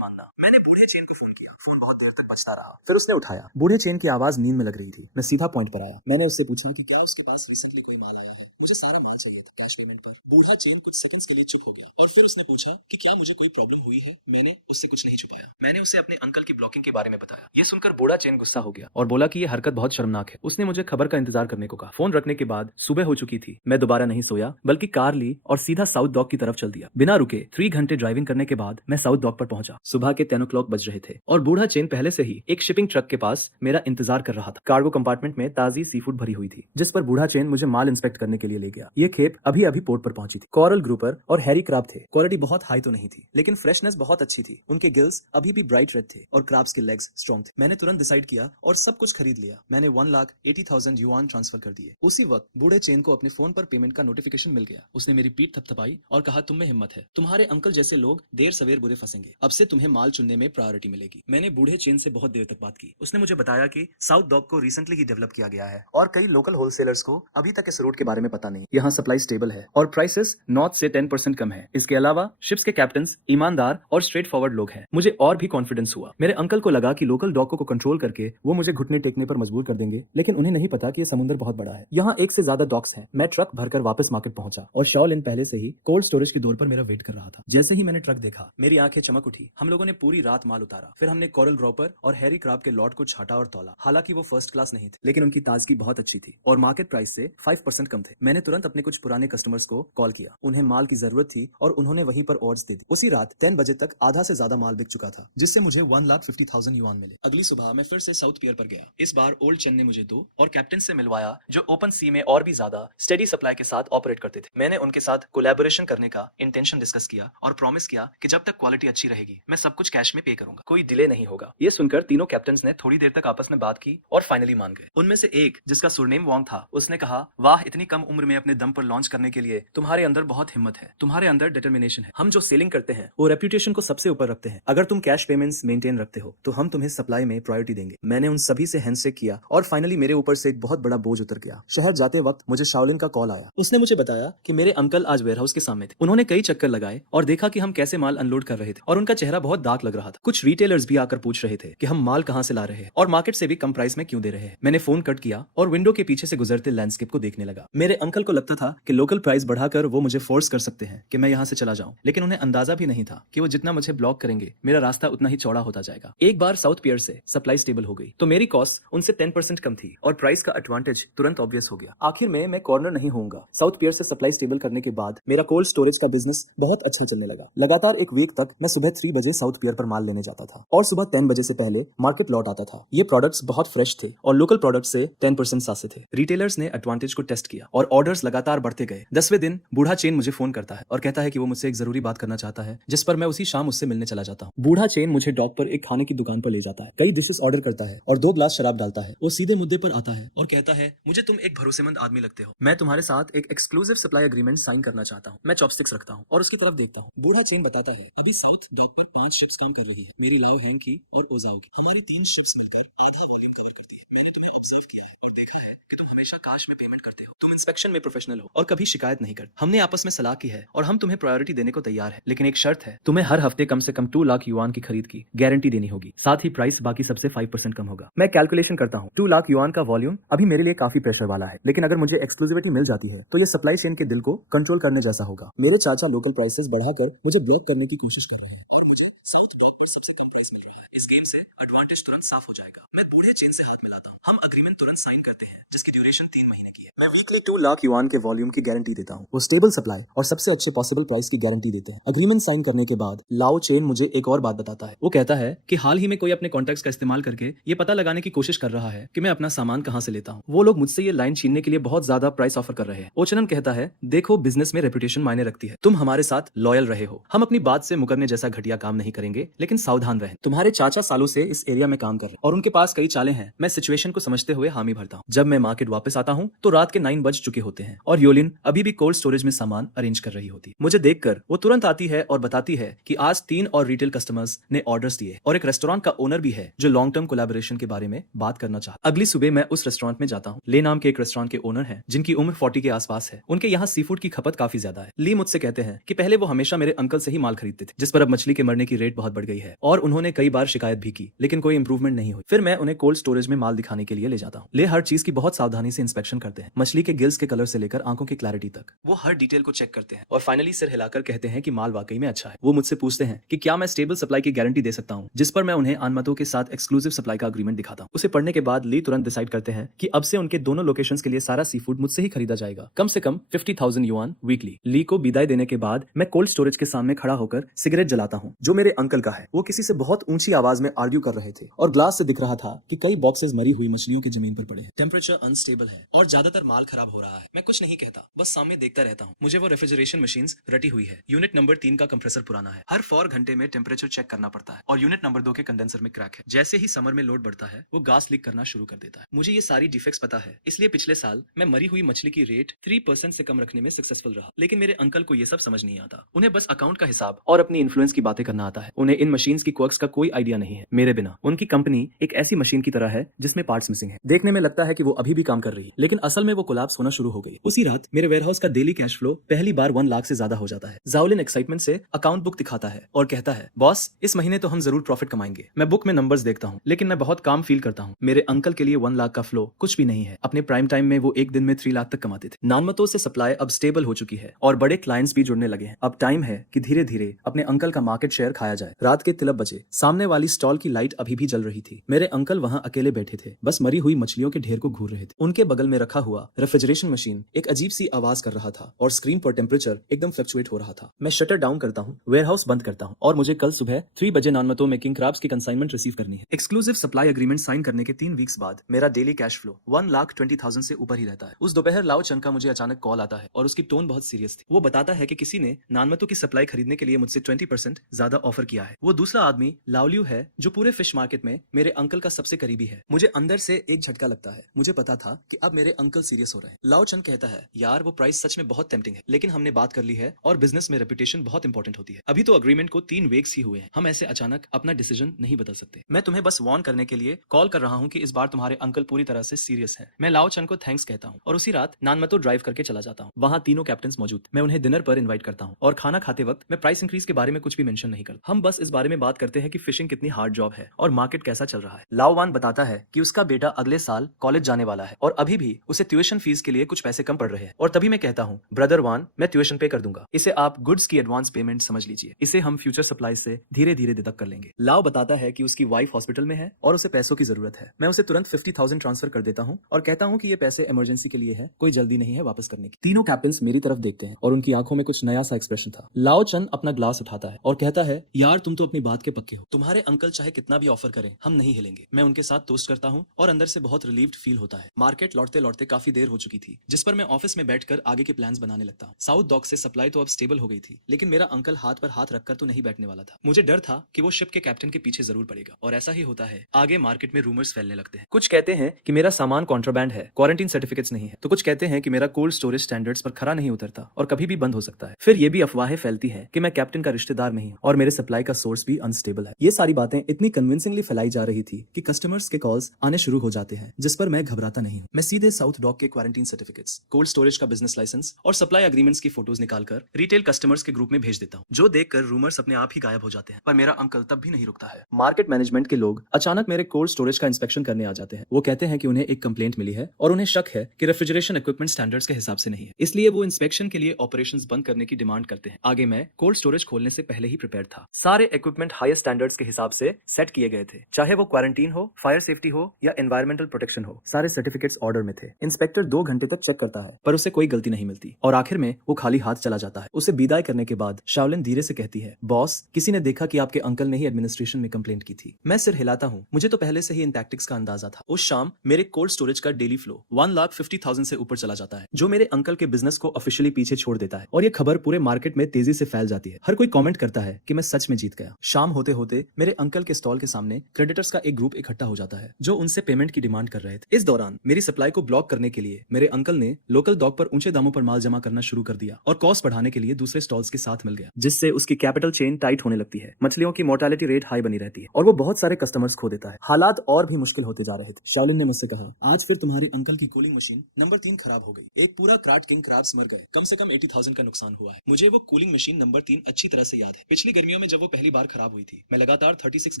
मानना। मैंने बूढ़े चेन को फोन किया, फोन बहुत देर तक बजता रहा, फिर उसने उठाया। बूढ़े चेन की आवाज नींद में लग रही थी। मैं सीधा पॉइंट पर आया। मैंने उससे पूछा कि क्या उसके पास रिसेंटली कोई माल आया है। मुझे सारा माल चाहिए था कैश पेमेंट पर। बूढ़ा चेन कुछ सेकंड्स के लिए चुप हो गया और फिर उसने पूछा कि क्या मुझे कोई प्रॉब्लम हुई है। मैंने उससे कुछ नहीं छुपाया। मैंने उसे अपने अंकल की ब्लॉकिंग के बारे में बताया। ये सुनकर बूढ़ा चेन गुस्सा हो गया और बोला कि ये हरकत बहुत शर्मनाक है। उसने मुझे खबर का इंतजार करने को कहा। फोन रखने के बाद सुबह हो चुकी थी। मैं दोबारा नहीं सोया बल्कि कार ली और सीधा साउथ डॉक की तरफ चल दिया। बिना रुके 3 घंटे ड्राइविंग करने के बाद मैं साउथ डॉक पर पहुंचा। सुबह के 10 o'clock बज रहे थे और बूढ़ा चेन पहले से ही एक शिपिंग ट्रक के पास मेरा इंतजार कर रहा था। कार्गो कंपार्टमेंट में ताजी सी फूड भरी हुई थी जिस पर बूढ़ा चेन मुझे माल इंस्पेक्ट करने के लिए ले गया। ये खेप अभी अभी पोर्ट पर पहुंची थी। कोरल ग्रुपर और हैरी क्रैब थे। क्वालिटी बहुत हाई तो नहीं थी लेकिन फ्रेशनेस बहुत अच्छी थी। उनके गिल्स अभी भी ब्राइट रेड थे और क्रैब्स के लेग्स स्ट्रॉन्ग थे। मैंने तुरंत डिसाइड किया और सब कुछ खरीद लिया। मैंने 1,80,000 युआन ट्रांसफर कर दिए। उसी वक्त बूढ़े चेन को अपने फोन पर पेमेंट का नोटिफिकेशन मिल गया। उसने मेरी पीठ थपथपाई और कहा, तुम में हिम्मत है। तुम्हारे अंकल जैसे लोग देर सवेर बुरे फंसेंगे। अब से तुम्हें माल चुनने में प्रायोरिटी मिलेगी। मैंने बूढ़े चेन से बहुत देर तक बात की। उसने मुझे बताया कि साउथ डॉक को रिसेंटली ही डेवलप किया गया है और कई लोकल होलसेलर्स को अभी तक इस रूट के बारे में पता नहीं। यहाँ सप्लाई स्टेबल है और प्राइसेस नॉर्थ से 10% कम है। इसके अलावा शिप्स के कैप्टन्स ईमानदार और स्ट्रेट फॉरवर्ड लोग हैं। मुझे और भी कॉन्फिडेंस हुआ। मेरे अंकल को लगा कि लोकल डॉक को कंट्रोल करके वो मुझे घुटने टेकने पर मजबूर कर देंगे, लेकिन उन्हें नहीं पता कि ये समुद्र बहुत बड़ा है। यहाँ एक से ज्यादा डॉक्स हैं। मैं ट्रक भरकर वापस मार्केट पहुंचा और शॉलिन पहले से ही कोल्ड स्टोरेज की डोर पर मेरा वेट कर रहा था। जैसे ही मैंने ट्रक देखा मेरी आंखें चमक उठी। हम लोगों ने पूरी रात माल उतारा। फिर हमने कोरल ग्रोपर और हैरी क्रैब के लॉट को छाटा और तौला। हालांकि वो फर्स्ट क्लास नहीं थे लेकिन उनकी ताजगी बहुत अच्छी थी और मार्केट प्राइस से 5% कम थे। मैंने तुरंत अपने कुछ पुराने कस्टमर्स को कॉल किया। उन्हें माल की जरूरत थी और उन्होंने वहीं पर ऑर्डर्स दे दी। उसी रात 10 बजे तक आधा से ज्यादा माल बिक चुका था जिससे मुझे 1,50,000 युआन मिले। अगली सुबह मैं फिर से साउथ पियर पर गया। इस बार ओल्ड चेन ने मुझे 2 और कैप्टन से मिलवाया जो ओपन सी में और भी ज्यादा स्टेडी सप्लाई के साथ ऑपरेट करते थे। मैंने उनके साथ कोलैबोरेशन करने का इंटेंशन डिस्कस किया और प्रॉमिस किया कि जब तक क्वालिटी अच्छी रहेगी मैं सब कुछ कैश में पे करूंगा, कोई डिले नहीं होगा। ये सुनकर तीनों कैप्टन ने थोड़ी देर तक आपस में बात की और फाइनली मान गए। उनमें से एक जिसका सुरनेम वॉन्ग था उसने कहा, वाह, इतनी कम उम्र में अपने दम पर लॉन्च करने के लिए तुम्हारे अंदर बहुत हिम्मत है, तुम्हारे अंदर डिटर्मिनेशन है। हम जो सेलिंग करते हैं वो रेप्यूटेशन को सबसे ऊपर रखते हैं। अगर तुम कैश पेमेंट्स मेंटेन रखते हो तो हम तुम्हें सप्लाई में प्रायोरिटी देंगे। मैंने उन सभी से हैंडशेक किया और फाइनली मेरे ऊपर से एक बहुत बड़ा बोझ उतर गया। शहर जाते वक्त मुझे शाओलिन का कॉल आया। उसने मुझे बताया कि मेरे अंकल आज वेयरहाउस के सामने थे। उन्होंने कई चक्कर लगाए और देखा कि हम कैसे माल अनलोड कर रहे थे और उनका चेहरा बहुत डार्क लग रहा था। कुछ रिटेलर्स भी आकर पूछ रहे थे कि हम माल कहां से ला रहे हैं और मार्केट से भी कम प्राइस में क्यों दे रहे हैं। मैंने फोन कट किया और विंडो के पीछे से गुजरते लैंडस्केप को देखने लगा। मेरे अंकल को लगता था कि लोकल प्राइस बढ़ाकर वो मुझे फोर्स कर सकते हैं कि मैं यहाँ से चला जाऊं, लेकिन उन्हें अंदाजा भी नहीं था कि वो जितना मुझे ब्लॉक करेंगे मेरा रास्ता उतना ही चौड़ा होता जाएगा। एक बार साउथ पियर से सप्लाई स्टेबल हो गई तो मेरी कॉस्ट उनसे 10% कम थी और प्राइस का एडवांटेज तुरंत ऑब्वियस हो गया। आखिर में मैं कॉर्नर नहीं होऊंगा। साउथ पियर से सप्लाई स्टेबल करने के बाद मेरा कोल्ड स्टोरेज का बिजनेस बहुत अच्छा चलने लगा। लगातार एक वीक तक मैं सुबह 3 बजे साउथ पियर पर माल लेने जाता था और सुबह 10 बजे से पहले मार्केट लौट आता था। ये प्रोडक्ट्स बहुत फ्रेश थे और लोकल प्रोडक्ट से 10% सासे थे। रिटेलर्स ने एडवांटेज को टेस्ट किया और ऑर्डर्स लगातार बढ़ते गए। 10वें दिन बूढ़ा चेन मुझे फोन करता है और कहता है कि वो मुझसे एक जरूरी बात करना चाहता है, जिस पर मैं उसी शाम उससे मिलने चला जाता हूँ। बूढ़ा चेन मुझे डॉक पर एक खाने की दुकान पर ले जाता है, कई डिशेस ऑर्डर करता है और 2 ग्लास शराब डालता है। वो सीधे मुद्दे पर आता है और कहता है, मुझे तुम एक भरोसेमंद आदमी लगते हो, मैं तुम्हारे साथ एक एक्सक्लूसिव सप्लाई एग्रीमेंट साइन करना चाहता हूँ। मैं चॉपस्टिक्स रखता हूँ और उसकी तरफ देखता हूँ। बूढ़ा चेन बताता है, अभी साउथ डॉक पर 5 शिप्स काम कर रही है, मेरे लाओ हैंग की और ओजाओ की। हमारी 3 शिप्स मिलकर आधा वॉल्यूम कवर करती है। मैंने तुम्हें ऑब्जर्व किया है और देखा है कि तुम हमेशा काश में पेमेंट करते हो। तुम इंस्पेक्शन में प्रोफेशनल हो और कभी शिकायत नहीं करते। हमने आपस में सलाह की है और हम तुम्हें प्रायोरिटी देने को तैयार है, लेकिन एक शर्त है, तुम्हें हर हफ्ते कम से कम 2 लाख युआन की खरीद की गारंटी देनी होगी। साथ ही प्राइस बाकी सबसे 5% कम होगा। मैं कैलकुलेशन करता हूँ, 2 लाख युआन का वॉल्यूम अभी मेरे लिए काफी प्रेशर वाला है, लेकिन अगर मुझे एक्सक्लूसिविटी मिल जाती है तो ये सप्लाई चेन के दिल को कंट्रोल करने जैसा होगा। मेरे चाचा लोकल प्राइसेस बढ़ाकर मुझे ब्लॉक करने की कोशिश कर रहे हैं और मुझे साउथ डॉक पर सबसे कम प्राइस मिल रहा है। इस गेम से एडवांटेज तुरंत साफ हो जाएगा। मैं बूढ़े चेन से हाथ मिलाता हूँ। हम अग्रीमेंट तुरंत साइन करते हैं जिसकी ड्यूरेशन 3 महीने की है। मैं वीकली 2 लाख युआन के वॉल्यूम की गारंटी देता हूँ। वो स्टेबल सप्लाई और सबसे अच्छे पॉसिबल प्राइस की गारंटी देते हैं। अग्रीमेंट साइन करने के बाद लाओ चेन मुझे एक और बात बताता है। वो कहता है कि हाल ही में कोई अपने कॉन्टैक्ट्स का इस्तेमाल करके ये पता लगाने की कोशिश कर रहा है कि मैं अपना सामान कहाँ से लेता हूँ। वो लोग मुझसे ये लाइन छीनने के लिए बहुत ज्यादा प्राइस ऑफर कर रहे हैं। ओचनन कहता है, देखो, बिजनेस में रेपुटेशन मायने रखती है। तुम हमारे साथ लॉयल रहे हो, हम अपनी बात से मुकरने जैसा घटिया काम नहीं करेंगे, लेकिन सावधान रहें। तुम्हारे चाचा चाचा सालों से इस एरिया में काम कर रहे हैं और उनके पास कई चालें हैं। मैं सिचुएशन को समझते हुए हामी भरता हूँ। जब मैं मार्केट वापस आता हूँ तो रात के 9 बज चुके होते हैं और योलिन अभी भी कोल्ड स्टोरेज में सामान अरेंज कर रही होती है। मुझे देखकर वो तुरंत आती है और बताती है कि आज 3 और रिटेल कस्टमर्स ने ऑर्डर्स दिए और एक रेस्टोरेंट का ओनर भी है जो लॉन्ग टर्म कोलैबोरेशन के बारे में बात करना चाहता। अगली सुबह मैं उस रेस्टोरेंट में जाता हूँ। ले नाम के एक रेस्टोरेंट के ओनर हैं जिनकी उम्र 40 के आसपास है। उनके यहाँ सी फूड की खपत काफी ज्यादा है। ली मुझसे कहते हैं कि पहले वो हमेशा मेरे अंकल से ही माल खरीदते थे, जिस पर अब मछली के मरने की रेट बहुत बढ़ गई है और उन्होंने कई बार शिकायत भी की लेकिन कोई इंप्रूवमेंट नहीं हुई। फिर मैं उन्हें कोल्ड स्टोरेज में माल दिखाने के लिए ले जाता हूँ। ले हर चीज की बहुत सावधानी से इंस्पेक्शन करते हैं, मछली के गिल्स के कलर से लेकर आंखों की क्लैरिटी तक। वो हर डिटेल को चेक करते हैं और फाइनली सिर हिलाकर कहते हैं कि माल वाकई में अच्छा है। वो मुझसे पूछते हैं कि क्या मैं स्टेबल सप्लाई की गारंटी दे सकता हूँ, जिस पर मैं उन्हें अनमतों के साथ एक्सक्लूसिव सप्लाई का अग्रीमेंट दिखाता हूँ। उसे पढ़ने के बाद ली तुरंत डिसाइड करते हैं कि अब से उनके दोनों लोकेशंस के लिए सारा सी फूड मुझसे ही खरीदा जाएगा, कम से कम 50,000 युआन वीकली। ली को विदाई देने के बाद मैं कोल्ड स्टोरेज के सामने खड़ा होकर सिगरेट जलाता हूँ जो मेरे अंकल का है। वो किसी से बहुत ऊंची आवाज में आर्ग्यू कर रहे थे और ग्लास से दिख रहा था कि कई बॉक्सेस मरी हुई मछलियों की जमीन पर पड़े हैं। टेम्परेचर अनस्टेबल है और ज्यादातर माल खराब हो रहा है। मैं कुछ नहीं कहता, बस सामने देखता रहता हूँ। मुझे वो रेफ्रिजरेशन मशीन रटी हुई है। यूनिट नंबर 3 का कंप्रेसर पुराना है, हर 4 घंटे में टेम्परेचर चेक करना पड़ता है और यूनिट नंबर 2 के कंडेंसर में क्रैक है। जैसे ही समर में लोड बढ़ता है वो गैस लीक करना शुरू कर देता है। मुझे ये सारी डिफेक्ट्स पता है, इसलिए पिछले साल मैं मरी हुई मछली की रेट 3% से कम रखने में सक्सेसफुल रहा। लेकिन मेरे अंकल को ये सब समझ नहीं आता। उन्हें बस अकाउंट का हिसाब और अपनी इन्फ्लुएंस की बातें करना आता है। उन्हें इन मशीन्स की क्वर्क्स का कोई आइडिया नहीं है। मेरे बिना उनकी कंपनी एक ऐसी मशीन की तरह है जिसमें पार्ट्स मिसिंग है। देखने में लगता है कि वो अभी भी काम कर रही है लेकिन असल में वो कोलैप्स होना शुरू हो गई। उसी रात मेरे वेयरहाउस का डेली कैश फ्लो पहली बार 1 लाख से ज्यादा हो जाता है। जाओलिन एक्साइटमेंट से अकाउंट बुक दिखाता है और कहता है, बॉस इस महीने तो हम जरूर प्रॉफिट कमाएंगे। मैं बुक में नंबर्स देखता हूँ लेकिन मैं बहुत काम फील करता हूँ। मेरे अंकल के लिए 1 लाख का फ्लो कुछ भी नहीं है। अपने प्राइम टाइम में वो एक दिन में 3 लाख तक कमाते थे। नानमतों से सप्लाई अब स्टेबल हो चुकी है और बड़े क्लाइंट्स भी जुड़ने लगे हैं। अब टाइम है कि धीरे धीरे अपने अंकल का मार्केट शेयर खाया जाए। रात के 3 बजे सामने वाली स्टॉल की लाइट अभी भी जल रही थी। मेरे अंकल वहां अकेले बैठे थे, बस मरी हुई मछलियों के ढेर को घूर रहे थे। उनके बगल में रखा हुआ रेफ्रिजरेशन मशीन एक अजीब सी आवाज कर रहा था और स्क्रीन पर टेम्परेचर एकदम फ्लक्चुएट हो रहा था। मैं शटर डाउन करता हूँ, वेयरहाउस बंद करता हूँ और मुझे कल सुबह 3 बजे नानमतों में किंग क्राब्स की कंसाइनमेंट रिसीव करनी है। एक्सक्लूसिव सप्लाई एग्रीमेंट साइन करने के 3 वीक्स बाद मेरा डेली कैश फ्लो 1,20,000 से ऊपर ही रहता है। उस दोपहर लाओ चंद का मुझे अचानक कॉल आता है और उसकी टोन बहुत सीरियस थी। वो बताता है कि किसी ने नानमतों की सप्लाई खरीदने के लिए मुझसे 20% ज्यादा ऑफर किया है। वो दूसरा आदमी लाओलियू है जो पूरे फिश मार्केट में मेरे अंकल का सबसे करीबी है। मुझे अंदर से एक झटका लगता है। मुझे पता था कि अब मेरे अंकल सीरियस हो रहे हैं। लाओ चंद कहता है, यार वो प्राइस सच में बहुत टेम्पटिंग है लेकिन हमने बात कर ली है और बिजनेस में रेपुटेशन बहुत इंपॉर्टेंट होती है। अभी तो अग्रीमेंट को 3 वीक्स ही हुए हैं, हम ऐसे अचानक अपना डिसीजन नहीं बदल सकते। मैं तुम्हें बस वार्न करने के लिए कॉल कर रहा हूँ कि इस बार तुम्हारे अंकल पूरी तरह से सीरियस है। मैं लाओ चंद को थैंक्स कहता हूँ और उसी रात नानमतो ड्राइव करके चला जाता हूँ। वहाँ तीनों कैप्टन मौजूद। मैं उन्हें डिनर पर इन्वाइट करता हूँ और खाना खाते वक्त मैं प्राइस इंक्रीज के बारे में कुछ भी मेंशन नहीं करता। हम बस इस बारे में बात करते हैं कि फिशिंग कितनी हार्ड जॉब है और मार्केट कैसा चल रहा है। लाओ वान बताता है कि उसका बेटा अगले साल कॉलेज जाने वाला है और अभी भी उसे ट्यूशन फीस के लिए कुछ पैसे कम पड़ रहे हैं। और तभी मैं कहता हूँ, ब्रदर वान मैं ट्यूशन पे कर दूंगा, इसे आप गुड्स की एडवांस पेमेंट समझ लीजिए, इसे हम फ्यूचर सप्लाई से धीरे धीरे डिडक्ट कर लेंगे। लाओ बताता है कि उसकी वाइफ हॉस्पिटल में है और उसे पैसों की जरूरत है। मैं उसे तुरंत 50,000 ट्रांसफर कर देता हूँ और कहता हूँ कि ये पैसे इमरजेंसी के लिए है, कोई जल्दी नहीं है वापस करने की। तीनों कैप्टन मेरी तरफ देखते हैं और उनकी आंखों में कुछ नया सा एक्सप्रेशन था। लाओ चंद अपना ग्लास उठाता है और कहता है, यार तुम तो अपनी बात के पक्के हो, तुम्हारे अंकल चाहे कितना भी ऑफर करें हम नहीं हिलेंगे। मैं उनके साथ टोस्ट करता हूँ और अंदर से बहुत रिलीव्ड फील होता है। मार्केट लौटते लौटते काफी देर हो चुकी थी, जिस पर मैं ऑफिस में बैठकर आगे के प्लान्स बनाने लगता हूँ। साउथ डॉक से सप्लाई तो अब स्टेबल हो गई थी लेकिन मेरा अंकल हाथ पर हाथ रखकर तो नहीं बैठने वाला था। मुझे डर था कि वो शिप के कैप्टन के पीछे जरूर पड़ेगा और ऐसा ही होता है। आगे मार्केट में रूमर्स फैलने लगते हैं। कुछ कहते हैं कि मेरा सामान कॉन्ट्राबैंड है, क्वारंटीन सर्टिफिकेट्स नहीं है, तो कुछ कहते हैं कि मेरा कोल्ड स्टोरेज स्टैंडर्ड्स पर खरा नहीं उतरता और कभी भी बंद हो सकता है। फिर ये भी अफवाहें फैलती है कि मैं कैप्टन का रिश्तेदार नहीं हूँ और मेरे सप्लाई का सोर्स भी अनस्टेबल है। ये सारी बातें इतनी कन्विंसिंगली फैलाई जा रही थी कि कस्टमर्स के कॉल्स आने शुरू हो जाते हैं, जिस पर मैं घबराता नहीं हूँ। मैं सीधे साउथ डॉक के क्वारंटीन सर्टिफिकेट्स, कोल्ड स्टोरेज का बिजनेस लाइसेंस और सप्लाई एग्रीमेंट्स की फोटोज निकालकर रिटेल कस्टमर्स के ग्रुप में भेज देता हूँ, जो देखकर रूमर्स अपने आप ही गायब हो जाते हैं। पर मेरा अंकल तब भी नहीं रुकता है। मार्केट मैनेजमेंट के लोग अचानक मेरे कोल्ड स्टोरेज का इंस्पेक्शन करने आ जाते हैं। वो कहते हैं कि उन्हें एक कंप्लेंट मिली है और उन्हें शक है कि रेफ्रिजरेशन इक्विपमेंट स्टैंडर्ड्स के हिसाब से नहीं है, इसलिए वो इंस्पेक्शन के लिए ऑपरेशंस बंद करने की डिमांड करते हैं। आगे मैं कोल्ड स्टोरेज खोलने से पहले ही प्रिपेयर था। सारे इक्विपमेंट हायर स्टैंडर्ड्स के हिसाब से सेट किए गए थे, चाहे वो क्वारंटीन हो, फायर सेफ्टी हो या एनवायरमेंटल प्रोटेक्शन हो। सारे सर्टिफिकेट्स ऑर्डर में थे। इंस्पेक्टर 2 घंटे तक चेक करता है पर उसे कोई गलती नहीं मिलती और आखिर में वो खाली हाथ चला जाता है। उसे विदाई करने के बाद शाओलिन धीरे से कहती है, बॉस किसी ने देखा कि आपके अंकल ने ही एडमिनिस्ट्रेशन में कंप्लेंट की थी। मैं सिर हिलाता हूँ, मुझे तो पहले से ही इन टैक्टिक्स का अंदाजा था। उस शाम मेरे कोल्ड स्टोरेज का डेली फ्लो 1,50,000 से ऊपर चला जाता है, जो मेरे अंकल के बिजनेस को ऑफिशियली पीछे छोड़ देता है और ये खबर पूरे मार्केट में तेजी से फैल जाती है। हर कोई कमेंट करता है कि मैं सच में जीत गया। शाम होते होते मेरे अंकल के स्टॉल के सामने क्रेडिटर्स का एक ग्रुप इकट्ठा हो जाता है जो उनसे पेमेंट की डिमांड कर रहे थे। इस दौरान मेरी सप्लाई को ब्लॉक करने के लिए मेरे अंकल ने लोकल डॉक पर ऊंचे दामों पर माल जमा करना शुरू कर दिया और कॉस्ट बढ़ाने के लिए दूसरे स्टॉल्स के साथ मिल गया, जिससे उसकी कैपिटल चेन टाइट होने लगती है। मछलियों की मोर्टेलिटी रेट हाई बनी रहती है और वो बहुत सारे कस्टमर्स खो देता है। हालात और भी मुश्किल होते जा रहे थे। शाओलिन ने मुझसे कहा, आज फिर तुम्हारे अंकल की कूलिंग मशीन नंबर 3 खराब हो गई। एक पूरा क्राट किंग क्रैब्स मर गए। कम से कम 80,000 का नुकसान हुआ है। मुझे वो कूलिंग मशीन नंबर 3 अच्छी तरह से याद है। पिछली गर्मियों में जब वो पहली बार खराब हुई थी, मैं लगातार 36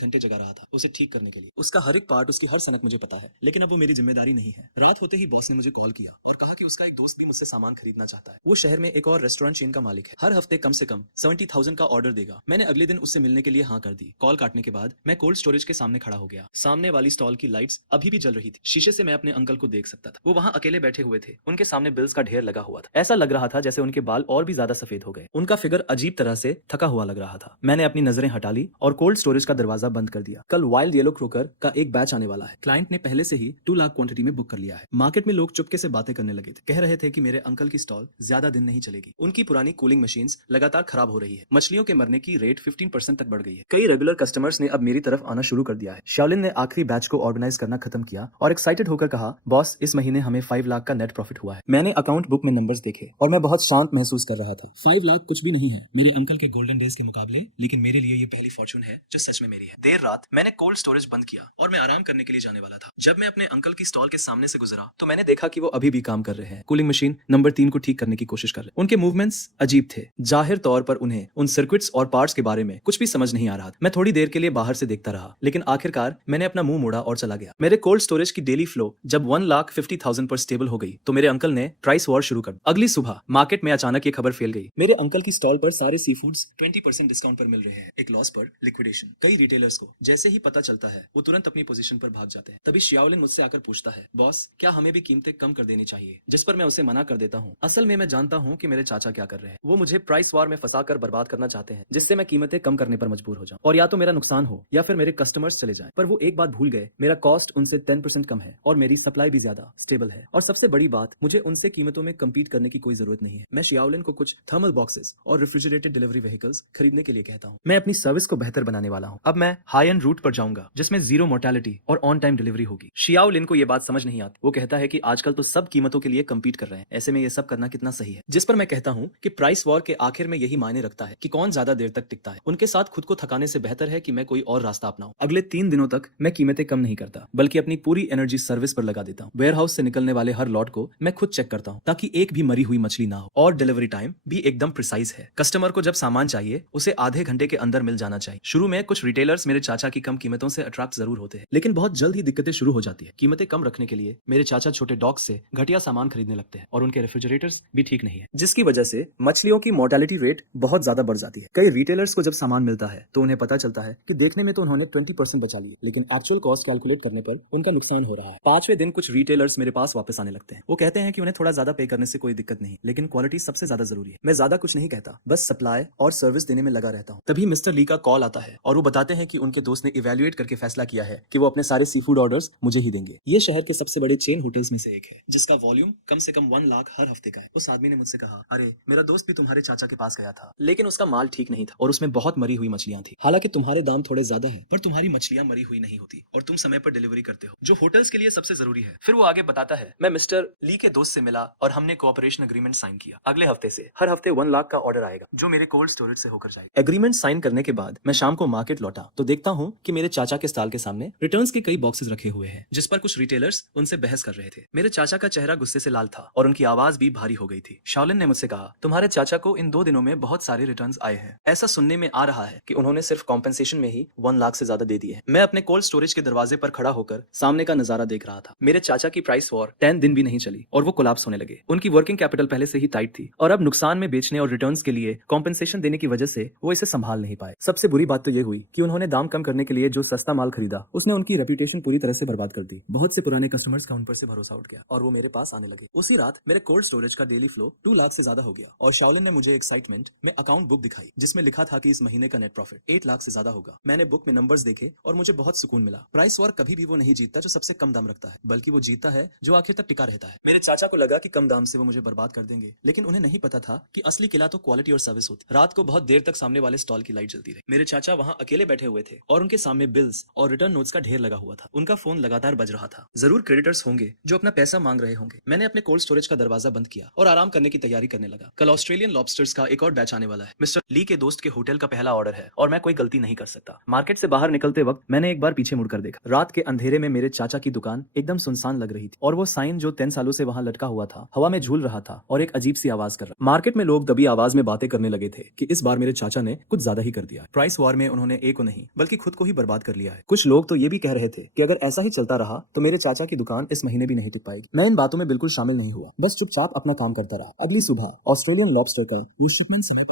घंटे जगा रहा था उसे ठीक करने के लिए। उसका हर एक पार्ट, उसकी हर सनक मुझे पता है, लेकिन अब वो मेरी जिम्मेदारी नहीं है। रात होते ही बॉस ने मुझे कॉल किया और कहा कि उसका एक दोस्त भी मुझसे सामान खरीदना चाहता है। वो शहर में एक और रेस्टोरेंट चेन का मालिक है, हर हफ्ते कम से कम 70,000 का ऑर्डर देगा। मैंने अगले दिन उससे मिलने के लिए हाँ कर दी। कॉल काटने के बाद मैं कोल्ड स्टोरेज के सामने खड़ा हो गया। सामने वाली स्टॉल की लाइट्स अभी भी जल रही थी। शीशे से मैं अपने अंकल को देख सकता था। वो वहाँ अकेले बैठे हुए थे। उनके सामने बिल्स का ढेर लगा हुआ था। ऐसा लग रहा था जैसे उनके बाल और भी ज्यादा सफेद हो गए। उनका फिगर अजीब तरह से थका हुआ लग रहा था। मैंने अपनी नजरें हटा ली और कोल्ड स्टोरेज का दरवाजा बंद कर दिया। कल वाइल्ड येलो क्रोकर का एक बैच आने वाला है। क्लाइंट ने पहले से ही 2 लाख क्वांटिटी में बुक कर लिया है। मार्केट में लोग चुपके से बातें करने लगे थे। कह रहे थे कि मेरे अंकल की स्टॉल ज्यादा दिन नहीं चलेगी। उनकी पुरानी कूलिंग मशीन्स लगातार खराब हो रही है। मछलियों के मरने की रेट 15% तक बढ़ गई है। कई रेगुलर कस्टमर्स ने अब मेरी तरफ आना शुरू कर दिया है। शाओलिन ने आखिरी बैच को ऑर्गेनाइज करना खत्म किया और एक्साइटेड होकर कहा, बॉस इस महीने हमें 5 लाख का नेट प्रॉफिट हुआ है। मैंने अकाउंट बुक में नंबर्स देखे और मैं बहुत शांत महसूस कर रहा था। 5 लाख कुछ भी नहीं है मेरे अंकल के गोल्डन डेज के मुकाबले, लेकिन मेरे लिए ये पहली फॉर्चून है जो सच में मेरी है। देर रात मैंने कोल्ड स्टोरेज बंद किया और मैं आराम करने के लिए जाने वाला था। जब मैं अपने अंकल की स्टॉल के सामने से गुजरा तो मैंने देखा कि वो अभी भी काम कर रहे हैं। कूलिंग मशीन नंबर 3 को ठीक करने की कोशिश कर रहे। उनके मूवमेंट्स अजीब थे। जाहिर तौर पर उन्हें उन सर्किट्स और पार्ट्स के बारे में कुछ भी समझ नहीं आ रहा था। मैं थोड़ी देर के लिए बाहर से देखता रहा, लेकिन आखिरकार मैंने अपना मुंह मोड़ा और चला गया। मेरे कोल्ड स्टोरेज की डेली फ्लो जब 1,50,000 पर स्टेबल हो गई तो मेरे अंकल ने प्राइस वॉर शुरू कर। अगली सुबह मार्केट में अचानक ये खबर फैल गई, मेरे अंकल की स्टॉल पर सारे सी फूड्स 20% डिस्काउंट पर मिल रहे हैं, एक लॉस पर लिक्विडेशन। कई रिटेलर्स को जैसे ही पता चलता है वो तुरंत अपनी पोजीशन पर भाग जाते हैं। तभी शाओलिन मुझसे आकर पूछता है, बॉस क्या हमें भी कीमतें कम कर देनी चाहिए? जिस पर मैं उसे मना कर देता हूँ। असल में मैं जानता हूँ कि मेरे चाचा क्या कर रहे हैं। वो मुझे प्राइस वॉर में फंसाकर बर्बाद करना चाहते हैं, जिससे मैं कीमतें कम करने पर मजबूर हो जाऊं और या तो मेरा नुकसान हो या फिर मेरे कस्टमर्स चले जाएं। पर वो एक बात भूल गए, मेरा कॉस्ट उनसे 10% कम है और मेरी सप्लाई भी ज्यादा स्टेबल है। और सबसे बड़ी बात, मुझे उनसे कीमतों में कम्पीट करने की कोई जरूरत नहीं है। मैं शाओलिन को कुछ थर्मल बॉक्सेस और रेफ्रिजरेटेड डिलीवरी व्हीकल्स खरीदने के लिए कहता हूँ। मैं अपनी सर्विस को बेहतर बनाने वाला हूँ। अब मैं हाई एंड रूट पर जाऊंगा जिसमें जीरो मोर्टेलिटी और ऑन टाइम डिलीवरी होगी। शाओलिन को ये बात समझ नहीं आती। वो कहता है कि आजकल तो सब कीमतों के लिए कम्पीट कर रहे हैं, ऐसे में ये सब करना कितना सही है। जिस पर मैं कहता हूँ कि प्राइस वॉर के आखिर में यही मायने रखता है कि कौन ज्यादा देर तक टिकता है। उनके साथ खुद को थकाने से बेहतर है कि मैं कोई और रास्ता अपनाऊं। अगले 3 दिनों तक मैं कीमतें कम नहीं करता, बल्कि अपनी पूरी एनर्जी सर्विस पर लगा देता हूँ। वेयरहाउस से निकलने वाले हर लॉट को मैं खुद चेक करता हूँ ताकि एक भी मरी हुई मछली ना हो, और डिलीवरी टाइम भी एकदम प्रिसाइज है। कस्टमर को जब सामान चाहिए उसे आधे घंटे के अंदर मिल जाना चाहिए। शुरू में कुछ रिटेलर्स मेरे चाचा की कम कीमतों से अट्रैक्ट जरूर होते हैं, लेकिन बहुत जल्द ही दिक्कतें शुरू हो जाती है। कीमतें कम रखने के लिए मेरे चाचा छोटे डॉग्स से घटिया सामान खरीदने लगते हैं और उनके रेफ्रिजरेटर्स भी ठीक नहीं है, जिसकी वजह से मछलियों की मोर्टेलिटी रेट बहुत ज्यादा बढ़ जाती है। कई रिटेलर्स को जब सामान मिलता है तो उन्हें पता चलता है कि देखने में तो उन्होंने 20% बचा लिए, लेकिन एक्चुअल कॉस्ट कैलकुलेट करने पर उनका नुकसान हो रहा है। 5वें दिन कुछ रिटेलर्स मेरे पास वापस आने लगते हैं। वो कहते हैं कि उन्हें थोड़ा ज्यादा पे करने से कोई दिक्कत नहीं, लेकिन क्वालिटी सबसे ज्यादा जरूरी है। मैं ज्यादा कुछ नहीं कहता, बस सप्लाई और सर्विस देने में लगा रहता हूँ। तभी मिस्टर ली का कॉल आता है और वो बताते हैं कि उनके दोस्त ने इवैल्यूएट करके फैसला किया है कि वो अपने सारे सी फूड ऑर्डर्स मुझे ही देंगे। ये शहर के सबसे बड़े चेन होटल्स में से एक है जिसका वॉल्यूम कम से कम 1 लाख हर हफ्ते का है। उस आदमी ने मुझसे कहा, अरे मेरा दोस्त भी तुम्हारे चाचा के पास गया था, लेकिन उसका माल ठीक नहीं था और उसमें बहुत मरी हुई मछलियां थी। हालांकि तुम्हारे दाम थोड़े ज्यादा है, पर तुम्हारी मछलियां मरी हुई नहीं होती और तुम समय पर डिलीवरी करते हो, जो होटल्स के लिए सबसे जरूरी है। फिर वो आगे बताता है, मैं मिस्टर ली के दोस्त से मिला और हमने कोऑपरेशन एग्रीमेंट साइन किया। अगले हफ्ते से हर हफ्ते 1 लाख का ऑर्डर आएगा जो मेरे कोल्ड स्टोरेज से होकर जाएगा। एग्रीमेंट साइन करने के बाद मैं शाम को मार्केट लौटा तो देखता हूँ कि मेरे चाचा के स्टॉल के सामने रिटर्न्स के कई बॉक्सेस रखे हुए हैं, जिस पर कुछ रिटेलर्स उनसे बहस कर रहे थे। मेरे चाचा का चेहरा गुस्से से लाल था और उनकी आवाज भी भारी हो गई थी। शाओलिन ने मुझसे कहा, तुम्हारे चाचा को इन 2 दिनों में बहुत सारे रिटर्न्स आए हैं। ऐसा सुनने में आ रहा है कि उन्होंने सिर्फ कॉम्पेंसेशन में ही 1 लाख से ज्यादा दे दिए हैं। मैं अपने कोल्ड स्टोरेज के दरवाजे पर खड़ा होकर सामने का नजारा देख रहा था। मेरे चाचा की प्राइस वॉर 10 दिन भी नहीं चली और वो कोलैप्स होने लगे। उनकी वर्किंग कैपिटल पहले से ही टाइट थी और अब नुकसान में बेचने और रिटर्न्स के लिए कॉम्पेंसेशन देने की वजह से वो इसे संभाल नहीं पाए। सबसे बुरी बात तो ये हुई कि उन्होंने दाम कम करने के लिए जो सस्ता माल खरीदा उसने उनकी रेपुटेशन पूरी तरह से बर्बाद कर दी। बहुत से पुराने कस्टमर्स का उन पर से भरोसा उठ गया और वो मेरे पास आने लगे। उसी रात मेरे कोल्ड स्टोरेज का डेली फ्लो 2 लाख से ज्यादा हो गया और शाओलिन ने मुझे एक्साइटमेंट में अकाउंट बुक दिखाई जिसमें लिखा था कि इस महीने का नेट प्रॉफिट 8 लाख से ज्यादा होगा। मैंने बुक में नंबर्स देखे और मुझे बहुत सुकून मिला। प्राइस वॉर कभी भी वो नहीं जीतता जो सबसे कम दाम रखता है, बल्कि वो जीतता है जो आखिर तक टिका रहता है। मेरे चाचा को लगा कि कम दाम से वो मुझे बर्बाद कर देंगे, लेकिन उन्हें नहीं पता था कि असली किला तो क्वालिटी और सर्विस होती। रात को बहुत देर तक सामने वाले स्टॉल की लाइट जलती रही। मेरे चाचा वहां अकेले बैठे हुए थे और उनके सामने बिल्स और रिटर्न नोट्स का ढेर लगा हुआ था। उनका फोन लगातार बज रहा था। जरूर क्रेडिटर्स होंगे जो अपना पैसा मांग रहे होंगे। मैंने अपने कोल्ड स्टोरेज का दरवाजा बंद किया और आराम करने की तैयारी करने लगा। कल ऑस्ट्रेलियन लॉबस्टर्स का एक और बैच आने वाला है। मिस्टर ली के दोस्त के होटल का पहला ऑर्डर है और मैं कोई गलती नहीं कर सकता। मार्केट से बाहर निकलते वक्त मैंने एक बार पीछे मुड़कर देखा। रात के अंधेरे में मेरे चाचा की दुकान एकदम सुनसान लग रही थी और वो साइन जो 10 सालों से वहां लटका हुआ था हवा में झूल रहा था और एक अजीब सी आवाज कर रहा। मार्केट में लोग दबी आवाज में बातें करने लगे थे कि इस बार मेरे चाचा ने कुछ ज्यादा ही कर दिया। प्राइस वॉर में उन्होंने एक को नहीं बल्कि खुद को ही बर्बाद कर लिया है। कुछ लोग तो ये भी कह रहे थे कि अगर ऐसा ही चलता रहा तो मेरे चाचा की दुकान इस महीने भी नहीं टिक पाएगी। मैं इन बातों में बिल्कुल शामिल नहीं हुआ, बस चुपचाप अपना काम करता रहा। अगली सुबह ऑस्ट्रेलियन लॉबस्टर का ये शिपमेंट से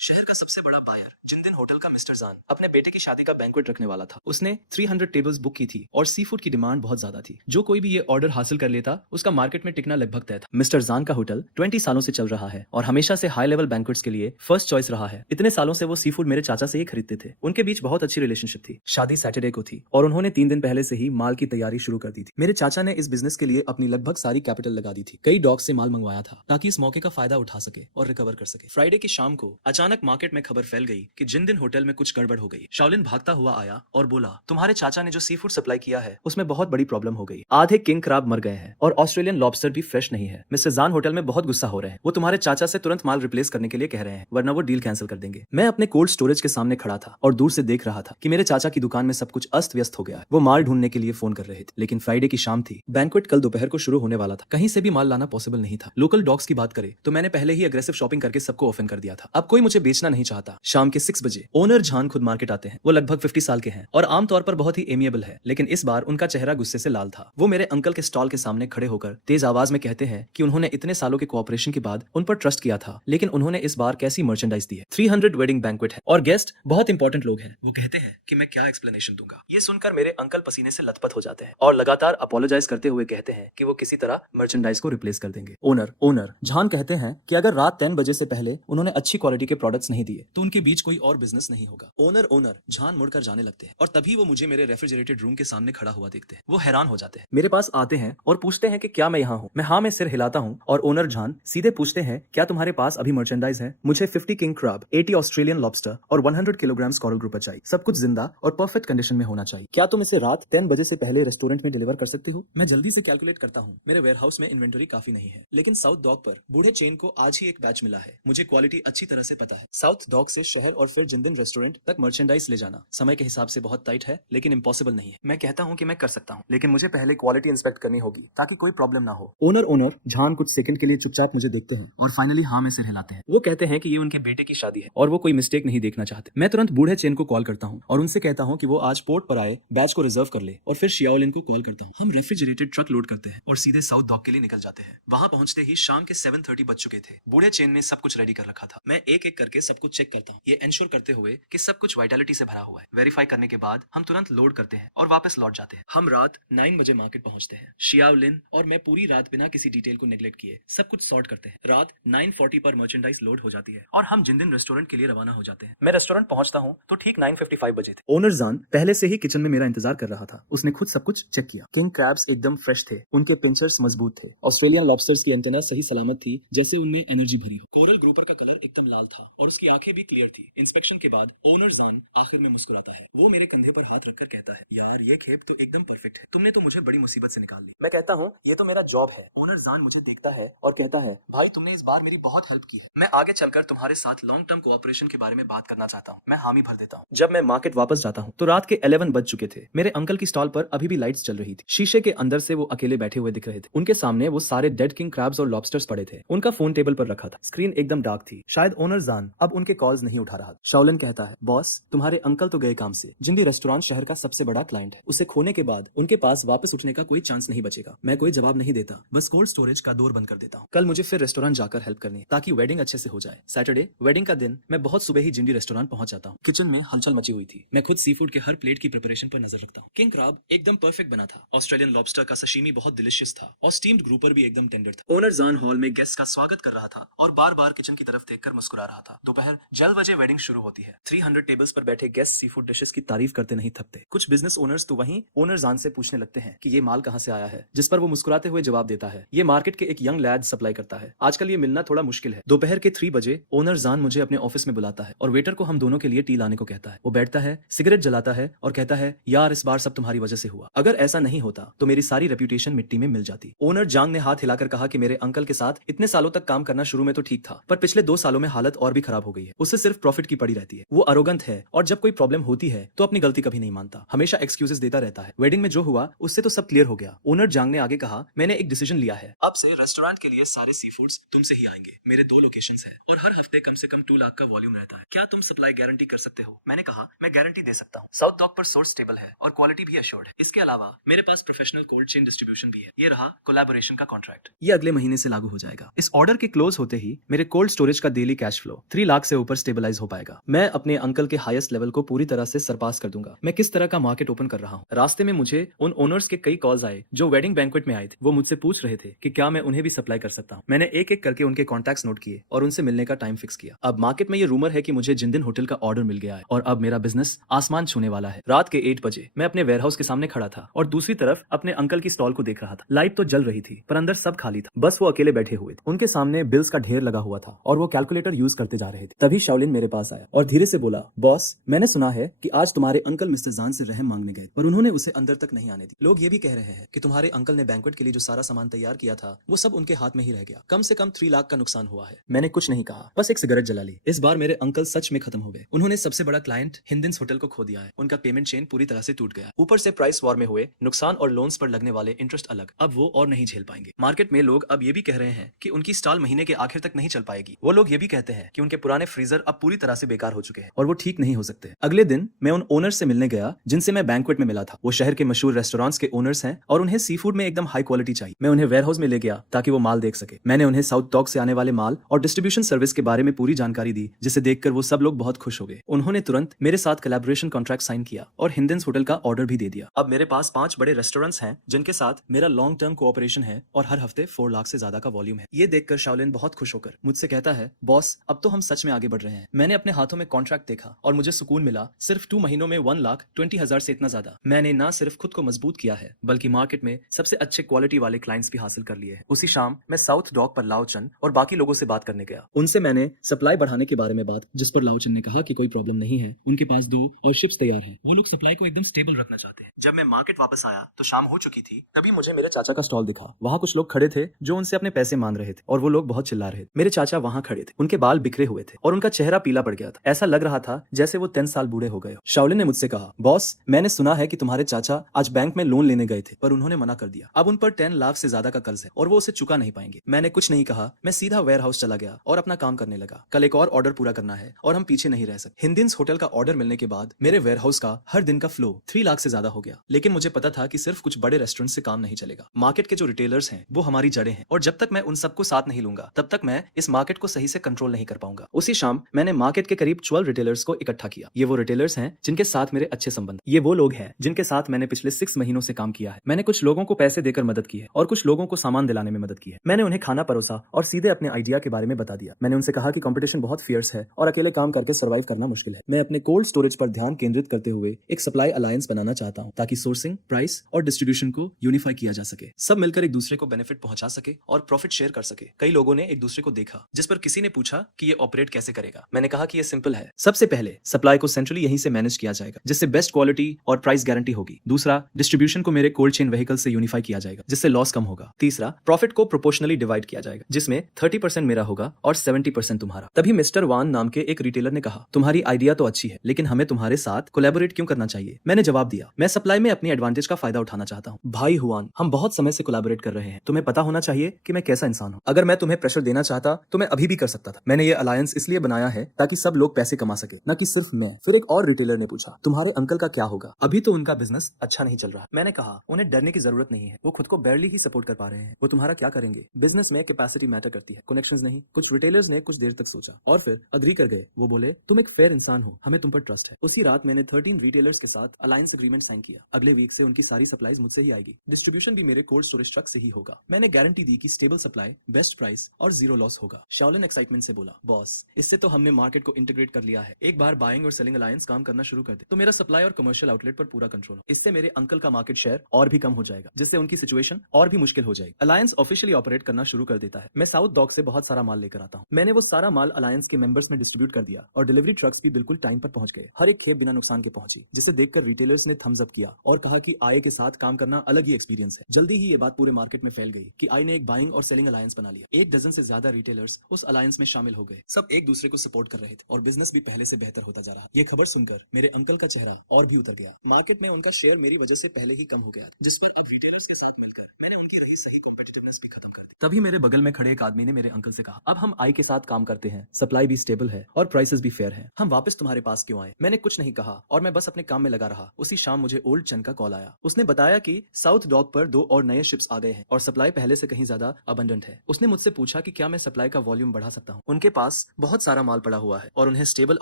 शहर का सबसे बड़ा बायर जिंदिन होटल का मिस्टर जान अपने बेटे की शादी का बैंक्वेट रखने वाला था। उसने 300 टेबल्स बुक की थी और सी फूड की डिमांड बहुत ज्यादा थी। जो कोई भी ये ऑर्डर हासिल कर लेता उसका मार्केट में टिकना लगभग तय था। मिस्टर जान का होटल 20 सालों से चल रहा है और हमेशा से हाई लेवल बैंक्वेट्स के लिए फर्स्ट चॉइस रहा है। इतने सालों से वो सी फूड मेरे चाचा से ही खरीदते थे। उनके बीच बहुत अच्छी रिलेशनशिप थी। शादी सैटरडे को थी और उन्होंने 3 दिन पहले से ही माल की तैयारी शुरू कर दी थी। मेरे चाचा ने इस बिजनेस के लिए अपनी लगभग सारी कैपिटल लगा दी थी। कई डॉग से माल मंगवाया था ताकि इस मौके का फायदा उठा सके और रिकवर कर सके। फ्राइडे की शाम को अचानक मार्केट में खबर फैल गई कि जिंदिन होटल में कुछ गड़बड़ हो गई। शाओलिन भागता हुआ आया और बोला, तुम्हारे चाचा ने जो सी फूड सप्लाई किया है उसमें बहुत बड़ी प्रॉब्लम हो गई। आधे किंग क्रैब मर गए हैं और ऑस्ट्रेलियन लॉबस्टर भी फ्रेश नहीं है। मिस्टर जान होटल में बहुत गुस्सा हो रहे हैं। वो तुम्हारे चाचा से तुरंत माल रिप्लेस करने के लिए कह रहे हैं वरना वो डील कैंसिल कर देंगे। मैं अपने कोल्ड स्टोरेज के सामने खड़ा था और दूर से देख रहा था कि मेरे चाचा की दुकान में सब कुछ अस्त व्यस्त हो गया है। वो माल ढूंढने के लिए फोन कर रहे थे लेकिन फ्राइडे की शाम थी। बैंक्वेट कल दोपहर को शुरू होने वाला था। कहीं से भी माल लाना पॉसिबल नहीं था। लोकल डॉग्स की बात करें तो मैंने पहले ही अग्रेसिव शॉपिंग करके सबको ऑफन कर दिया था। अब कोई मुझे बेचना नहीं चाहता। शाम के 6 बजे ओनर जान खुद मार्केट आते हैं। वो लगभग 50 साल के हैं और आमतौर पर बहुत ही एमिएबल है, लेकिन इस बार उनका चेहरा गुस्से से लाल था। वो मेरे अंकल के स्टॉल के सामने खड़े होकर तेज आवाज में कहते हैं कि उन्होंने इतने सालों के कोऑपरेशन के बाद उन पर ट्रस्ट किया था, लेकिन उन्होंने इस बार कैसी मर्चेंडाइज दी है। 300 वेडिंग बैंक्वेट है और गेस्ट बहुत इंपॉर्टेंट लोग हैं। वो कहते हैं कि मैं क्या एक्सप्लेनेशन दूंगा। ये सुनकर मेरे अंकल पसीने से लथपथ हो जाते हैं और लगातार अपोलोजाइज करते हुए कहते हैं कि वो किसी तरह मर्चेंडाइज को रिप्लेस कर देंगे। ओनर जान कहते हैं कि अगर रात 10 बजे से पहले उन्होंने अच्छी क्वालिटी के प्रोडक्ट्स नहीं दिए तो उनके बीच कोई और बिजनेस नहीं होगा। ओनर जान मुड़कर जाने लगते हैं और तभी वो मुझे मेरे रेफ्रिजरेटेड रूम के सामने खड़ा हुआ देखते हैं। वो हैरान हो जाते हैं, मेरे पास आते हैं और पूछते हैं कि क्या मैं यहाँ हूँ। मैं हाँ में सिर हिलाता हूँ और ओनर जान सीधे पूछते हैं क्या तुम्हारे पास अभी मर्चेंडाइज है। मुझे 50 किंग क्रैब, 80 ऑस्ट्रेलियन लॉबस्टर और 100 किलोग्राम कोरल ग्रुपर चाहिए। सब कुछ जिंदा और परफेक्ट कंडीशन में होना चाहिए। क्या तुम इसे रात 10 बजे से पहले रेस्टोरेंट में डिलीवर कर सकते हो। मैं जल्दी से कैलकुलेट करता हूँ। मेरे वेयरहाउस में इन्वेंटरी काफी नहीं है, लेकिन साउथ डॉक पर बूढ़े चेन को आज ही एक बैच मिला है। मुझे क्वालिटी अच्छी तरह से पता है। साउथ डॉक से शहर और फिर जिंदिन रेस्टोरेंट तक मर्चेंडाइज ले जाना समय के हिसाब से बहुत टाइट है, लेकिन इम्पॉसिबल नहीं है। मैं कहता हूँ कि मैं कर सकता हूँ, लेकिन मुझे पहले क्वालिटी इंस्पेक्ट करनी होगी ताकि कोई प्रॉब्लम ना हो। ओनर जान कुछ सेकंड के लिए चुपचाप मुझे देखते हैं और फाइनली हाँ में सिर हिलाते हैं। वो कहते हैं कि ये उनके बेटे की शादी है और वो कोई मिस्टेक नहीं देखना चाहते। मैं तुरंत बूढ़े चेन को कॉल करता हूँ और उनसे कहता हूँ कि वो आज पोर्ट पर आए, बैच को रिजर्व कर ले और फिर शियाओलिन को कॉल करता हूँ। हम रेफ्रिजरेटेड ट्रक लोड करते हैं और सीधे साउथ डॉक के लिए निकल जाते हैं। वहां पहुंचते ही शाम के 7:30 बज चुके थे। बूढ़े चेन ने सब कुछ रेडी कर रखा था। मैं एक एक करके सब कुछ चेक करता हूँ, ये इंश्योर करते हुए कि सब कुछ वाइटलिटी से भरा हुआ है। वेरीफाई करने के बाद हम तुरंत लोड करते हैं और वापस लौट जाते हैं। हम रात 9 बजे मार्केट पहुंचते हैं। शियाओलिन और मैं पूरी रात बिना किसी डिटेल को नेग्लेक्ट किए सब कुछ सॉर्ट करते हैं। रात 9:40 पर मर्चेंडाइज लोड हो जाती है और हम जिंदिन रेस्टोरेंट के लिए रवाना हो जाते हैं। मैं रेस्टोरेंट पहुंचता हूँ तो ठीक 9:55 बजे थे। ओनर जान पहले से ही किचन में मेरा इंतजार कर रहा था। उसने खुद सब कुछ चेक किया। किंग क्रैब्स एकदम फ्रेश थे, उनके पिंचर्स मजबूत थे। ऑस्ट्रेलियन लॉबस्टर्स की एंटेना सही सलामत थी, जैसे उनमें एनर्जी भरी हो। कोरल ग्रुपर का कलर एकदम लाल था और उसकी आंखें भी क्लियर थी। इंस्पेक्शन के बाद ओनर जान आखिर में मुस्कुराता है। वो मेरे कंधे पर हाथ रखकर कहता है, यार ये खेप तो एकदम परफेक्ट है। तुमने तो मुझे बड़ी मुसीबत से निकाल ली। मैं कहता हूँ ये तो मेरा जॉब है। ओनर जान मुझे देखता है और कहता है, भाई तुमने इस बार मेरी बहुत हेल्प की है। मैं आगे चलकर तुम्हारे साथ लॉन्ग टर्म कोऑपरेशन के बारे में बात करना चाहता हूँ। मैं हामी भर देता हूँ। जब मैं मार्केट वापस जाता हूँ तो रात के 11 बज चुके थे। मेरे अंकल की स्टॉल पर अभी भी लाइट्स चल रही थी। शीशे के अंदर से वो अकेले बैठे हुए दिख रहे थे। उनके सामने वो सारे डेड किंग क्रैब्स और लॉबस्टर्स पड़े थे। उनका फोन टेबल पर रखा था। स्क्रीन एकदम डार्क थी। शायद ओनर जान अब उनके कॉल्स नहीं उठा रहा। शाओलिन कहता है, बॉस तुम्हारे अंकल तो गए काम से। जिंदी रेस्टोरेंट शहर का सबसे बड़ा क्लाइंट है। उसे खोने के बाद उनके पास वापस उठने का कोई चांस नहीं बचेगा। मैं कोई जवाब नहीं देता, बस कोल्ड स्टोरेज का डोर बंद कर देता हूँ। कल मुझे फिर रेस्टोरेंट जाकर हेल्प करनी है ताकि वेडिंग अच्छे से हो जाए। सैटरडे वेडिंग का दिन मैं बहुत सुबह ही जिंडी रेस्टोरेंट पहुंच जाता हूँ। किचन में हलचल मची हुई थी। मैं खुद सी फूड के हर प्लेट की प्रिपरेशन पर नजर रखता हूँ। किंग क्रैब एकदम परफेक्ट बना था। ऑस्ट्रेलियन लॉबस्टर का सशीमी बहुत डिलिशियस था और स्टीम्ड ग्रुपर भी एकदम टेंडर था। ओनर जान हॉल में गेस्ट का स्वागत कर रहा था और बार बार किचन की तरफ देखकर मुस्कुरा रहा था। दोपहर 12 बजे वेडिंग शुरू होती है। 300 टेबल्स पर बैठे गेस्ट सी फूड डिशेस की तारीफ करते नहीं थकते। कुछ बिजनेस ओनर्स वर्कर्स तो वहीं ओनर जान से पूछने लगते हैं कि ये माल कहाँ से आया है, जिस पर वो मुस्कुराते हुए जवाब देता है ये मार्केट के एक यंग लैड सप्लाई करता है, आजकल ये मिलना थोड़ा मुश्किल है। दोपहर के 3 बजे ओनर जान मुझे अपने ऑफिस में बुलाता है और वेटर को हम दोनों के लिए टी लाने को कहता है। वो बैठता है, सिगरेट जलाता है और कहता है यार इस बार सब तुम्हारी वजह से हुआ, अगर ऐसा नहीं होता तो मेरी सारी रेप्यूटेशन मिट्टी में मिल जाती। ओनर जांग ने हाथ हिलाकर कहा कि मेरे अंकल के साथ इतने सालों तक काम करना शुरू में तो ठीक था, पर पिछले 2 सालों में हालत और भी खराब हो गई है। उससे सिर्फ प्रॉफिट की पड़ी रहती है। वो अरोगंत है और जब कोई प्रॉब्लम होती है तो अपनी गलती कभी नहीं मानता, हमेशा एक्सक्यूजेस देता रहता है। वेडिंग में जो हुआ उससे तो सब क्लियर हो गया। ओनर जांग ने आगे कहा मैंने एक डिसीजन लिया है, अब से रेस्टोरेंट के लिए सारे सी फूड्स तुमसे ही आएंगे। मेरे 2 लोकेशंस हैं और हर हफ्ते कम से कम 2 लाख का वॉल्यूम रहता है। क्या तुम सप्लाई गारंटी कर सकते हो? मैंने कहा मैं गारंटी दे सकता हूँ। साउथ डॉक पर सोर्स स्टेबल है और क्वालिटी भी एश्योर्ड है। इसके अलावा मेरे पास प्रोफेशनल कोल्ड चेन डिस्ट्रीब्यूशन भी है। ये रहा कोलैबोरेशन का कॉन्ट्रैक्ट, ये अगले महीने से लागू हो जाएगा। इस ऑर्डर के क्लोज होते ही मेरे कोल्ड स्टोरेज का डेली कैश फ्लो 3 लाख से ऊपर स्टेबलाइज हो पाएगा। मैं अपने अंकल के हाईएस्ट लेवल को पूरी तरह से सरपास कर दूंगा। मैं किस तरह का मार्केट ओपन कर रहा हूँ। रास्ते में मुझे उन ओनर्स के कई कॉल्स आए जो वेडिंग बैंक्वेट में आए थे। वो मुझसे पूछ रहे थे कि क्या मैं उन्हें भी सप्लाई कर सकता हूँ। मैंने एक एक करके उनके कॉन्टैक्ट्स नोट किए और उनसे मिलने का टाइम फिक्स किया। अब मार्केट में ये रूमर है कि मुझे जिंदन होटल का ऑर्डर मिल गया है और अब मेरा बिजनेस आसमान छूने वाला है। रात के 8 बजे मैं अपने वेयरहाउस के सामने खड़ा था और दूसरी तरफ अपने अंकल की स्टॉल को देख रहा था। लाइट तो जल रही थी पर अंदर सब खाली था, बस वो अकेले बैठे हुए थे। उनके सामने बिल्स का ढेर लगा हुआ था और वो कैलकुलेटर यूज करते जा रहे थे। तभी शाओलिन मेरे पास आया और धीरे से बोला बॉस मैंने सुना है कि आज तुम्हारे अंकल मिस्टर जान से रहम मांगने गए पर उन्होंने उसे अंदर तक नहीं आने दी। लोग ये भी कह रहे हैं कि तुम्हारे अंकल ने बैंक्वेट के लिए जो सारा सामान तैयार किया था वो सब उनके हाथ में ही रह गया। कम से कम 3 लाख का नुकसान हुआ है। मैंने कुछ नहीं कहा, बस एक सिगरेट जला ली। इस बार मेरे अंकल सच में खत्म हो गए। उन्होंने सबसे बड़ा क्लाइंट हिंदन्स होटल को खो दिया है। उनका पेमेंट चेन पूरी तरह से टूट गया। ऊपर से प्राइस वॉर में हुए नुकसान और लोन्स पर लगने वाले इंटरेस्ट अलग, अब वो और नहीं झेल पाएंगे। मार्केट में लोग अब ये भी कह रहे हैं कि उनकी स्टॉल महीने के आखिर तक नहीं चल पाएगी। वो लोग ये भी कहते हैं कि उनके पुराने फ्रीजर अब पूरी तरह से बेकार हो चुके हैं और वो ठीक नहीं हो सकते। अगले दिन मैं उन ओनर से मिलने गया जिनसे मैं बैंक्वेट में मिला था। वो शहर के मशहूर रेस्टोरेंट्स के ओनर्स हैं और उन्हें सी फूड में एकदम हाई क्वालिटी चाहिए। मैं उन्हें वेयरहाउस में ले गया ताकि वो माल देख सके। मैंने उन्हें साउथ डॉक से आने वाले माल और डिस्ट्रीब्यूशन सर्विस के बारे में पूरी जानकारी दी, जिसे देखकर वो सब लोग बहुत खुश हो गए। उन्होंने तुरंत मेरे साथ कोलैबोरेशन कॉन्ट्रैक्ट साइन किया और हिंदन्स होटल का ऑर्डर भी दे दिया। अब मेरे पास 5 बड़े रेस्टोरेंट्स हैं जिनके साथ मेरा लॉन्ग टर्म कोऑपरेशन है और हर हफ्ते 4 लाख से ज्यादा का वॉल्यूम है। ये देखकर शाओलिन बहुत खुश होकर मुझसे कहता है बॉस अब तो हम सच में आगे बढ़ रहे हैं। मैंने अपने हाथों में कॉन्ट्रैक्ट देखा और मुझे सुकून मिला। सिर्फ 2 महीनों में 1,20,000 से इतना ज्यादा मैंने ना सिर्फ खुद को मजबूत किया है बल्कि मार्केट में सबसे अच्छे क्वालिटी वाले क्लाइंट्स भी हासिल कर लिए हैं। उसी शाम मैं साउथ डॉक पर लाओचन और बाकी लोगों से बात करने गया। उनसे मैंने सप्लाई बढ़ाने के बारे में बात, जिस पर लाओचन ने कहा कि कोई प्रॉब्लम नहीं है, उनके पास 2 और शिप्स तैयार हैं। वो लोग सप्लाई को एकदम स्टेबल रखना चाहते हैं। जब मैं मार्केट वापस आया तो शाम हो चुकी थी। तभी मुझे मेरे चाचा का स्टॉल दिखा। वहाँ कुछ लोग खड़े थे जो उनसे अपने पैसे मांग रहे थे और वो लोग बहुत चिल्ला रहे थे। मेरे चाचा वहाँ खड़े थे, उनके बाल बिखरे हुए थे और उनका चेहरा पीला पड़ गया था। ऐसा लग रहा था जैसे वो 10 साल बूढ़े हो गए। शाओलिन ने मुझसे कहा बॉस मैंने सुना है कि तुम्हारे चाचा आज बैंक में लोन लेने गए थे पर उन्होंने मना कर दिया। अब उन पर 10 लाख से ज्यादा का कर्ज है और वो उसे चुका नहीं पाएंगे। मैंने कुछ नहीं कहा, मैं सीधा वेयरहाउस चला गया और अपना काम करने लगा। कल एक और ऑर्डर पूरा करना है और हम पीछे नहीं रह सकते। हिंदन्स होटल का ऑर्डर मिलने के बाद मेरे वेयरहाउस का हर दिन का फ्लो 3 लाख से ज्यादा हो गया। लेकिन मुझे पता था कि सिर्फ कुछ बड़े रेस्टोरेंट से काम नहीं चलेगा। मार्केट के जो रिटेलर्स हैं वो हमारी जड़ें हैं और जब तक मैं उन सबको साथ नहीं लूंगा तब तक मैं इस मार्केट को सही से कंट्रोल नहीं कर पाऊंगा। उसी शाम मैंने मार्केट के करीब 12 रिटेलर्स को इकट्ठा किया। ये वो रिटेलर्स हैं जिनके साथ मेरे अच्छे संबंध। ये वो लोग हैं जिनके साथ मैंने पिछले 6 महीनों से काम किया है। मैंने कुछ लोगों को पैसे देकर मदद की है और कुछ लोगों को सामान दिलाने में मदद की है। मैंने उन्हें खाना परोसा और सीधे अपने आइडिया के बारे में बता दिया। मैंने उनसे कहा कि कंपटीशन बहुत फियर्स है और अकेले काम करके सर्वाइव करना मुश्किल है। मैं अपने कोल्ड स्टोरेज पर ध्यान केंद्रित करते हुए एक सप्लाई अलायंस बनाना चाहता हूं ताकि सोर्सिंग, प्राइस और डिस्ट्रीब्यूशन को यूनिफाई किया जा सके। सब मिलकर एक दूसरे को बेनिफिट पहुंचा सके और प्रॉफिट शेयर कर सके। कई लोगों ने एक दूसरे को देखा, जिस पर किसी ने पूछा कि ये ऑपरेट कैसे करेगा। मैंने कहा कि ये सिंपल है। सबसे पहले सप्लाई को सेंट्रली यहीं से मैनेज किया जाएगा जिससे बेस्ट क्वालिटी और प्राइस गारंटी होगी। दूसरा, डिस्ट्रीब्यूशन को मेरे कोल्ड चेन व्हीकल से यूनिफाई किया जाएगा जिससे लॉस कम होगा। तीसरा, प्रॉफिट को प्रोपोर्शनली डिवाइड किया जाएगा जिसमें 30% मेरा होगा और 70% तुम्हारा। तभी मिस्टर वान नाम के एक रिटेलर ने कहा तुम्हारी आइडिया तो अच्छी है लेकिन हमें तुम्हारे साथ कोलैबोरेट क्यों करना चाहिए। मैंने जवाब दिया मैं सप्लाई में अपनी एडवांटेज का फायदा उठाना चाहता हूँ। भाई हुआन, हम बहुत समय से कोलैबोरेट कर रहे हैं, तुम्हें पता होना चाहिए कि मैं कैसा इंसान हूँ। अगर मैं तुम्हें प्रेशर देना चाहता तो मैं अभी भी कर सकता था। मैंने ये अलायंस इसलिए बनाया है ताकि सब लोग पैसे कमा सके, न कि सिर्फ मैं। फिर एक और रिटेलर ने पूछा तुम्हारे अंकल का क्या होगा, अभी तो उनका बिजनेस अच्छा नहीं चल रहा। मैंने कहा उन्हें डरने की जरूरत नहीं है, वो खुद को बैरली ही सपोर्ट कर पा रहे हैं। वो तुम्हारा क्या करेंगे। बिजनेस में कैपेसिटी मैटर करती है, कनेक्शंस नहीं। कुछ रिटेलर्स ने कुछ देर तक सोचा और फिर अग्री कर गए। वो बोले तुम एक फेयर इंसान हो, हमें तुम पर ट्रस्ट है। उसी रात मैंने 13 रिटेलर्स के साथ अलायंस एग्रीमेंट साइन किया। अगले वीक से उनकी सारी सप्लाईज मुझसे ही आएगी। डिस्ट्रीब्यूशन भी मेरे कोल्ड स्टोरेज ट्रक से ही होगा। मैंने गारंटी दी कि स्टेबल सप्लाई, बेस्ट प्राइस और जीरो लॉस होगा। शाओलिन एक्साइटमेंट से बोला बॉस इससे तो हमने मार्केट को इंटीग्रेट कर लिया है। एक बार बाइंग और सेलिंग अलायंस काम करना शुरू कर दे तो मेरा सप्लाई और कमर्शियल आउटलेट पर पूरा कंट्रोल हो। इससे मेरे अंकल का मार्केट शेयर और भी कम हो जाएगा, जिससे उनकी सिचुएशन और भी मुश्किल हो जाएगी। अलायंस ऑफिशियली ऑपरेट करना शुरू कर देता है। मैं साउथ डॉक से बहुत सारा माल लेकर आता हूँ। मैंने वो सारा माल अलायंस के मेंबर्स में डिस्ट्रीब्यूट कर दिया और डिलीवरी ट्रक्स भी बिल्कुल टाइम पर पहुंच गए। हर एक खेप बिना नुकसान के पहुंची, जिसे देखकर रिटेलर्स ने थम्स अप किया और कहा कि आई के साथ काम करना अलग ही एक्सपीरियंस है। जल्दी ही ये बात पूरे मार्केट में फैल गई कि आई ने एक बाइंग और सेलिंग अलायंस बना लिया। 1 डज़न से ज्यादा रिटेलर्स उस अलायंस में शामिल हो गए। सब एक दूसरे को सपोर्ट कर रहे थे और बिजनेस भी पहले से बेहतर होता जा रहा। ये खबर सुनकर मेरे अंकल का चेहरा और भी उतर गया। मार्केट में उनका शेयर मेरी वजह से पहले ही कम हो गया, जिस पर अब रिटेलर्स के साथ मिलकर मैंने उनकी रही सही कॉम्पिटिटिवनेस भी खत्म कर दी। तभी मेरे बगल में खड़े एक आदमी ने मेरे अंकल से कहा, अब हम आई के साथ काम करते हैं, सप्लाई भी स्टेबल है और प्राइसेस भी फेयर है। हम वापस तुम्हारे पास क्यों आए? मैंने कुछ नहीं कहा और मैं बस अपने काम में लगा रहा। उसी शाम मुझे ओल्ड चन का कॉल आया। उसने बताया कि साउथ डॉक पर 2 और नए शिप्स आ गए हैं और सप्लाई पहले से कहीं ज्यादा अबंडेंट है। उसने मुझसे पूछा कि क्या मैं सप्लाई का वॉल्यूम बढ़ा सकता हूँ। उनके पास बहुत सारा माल पड़ा हुआ है और उन्हें स्टेबल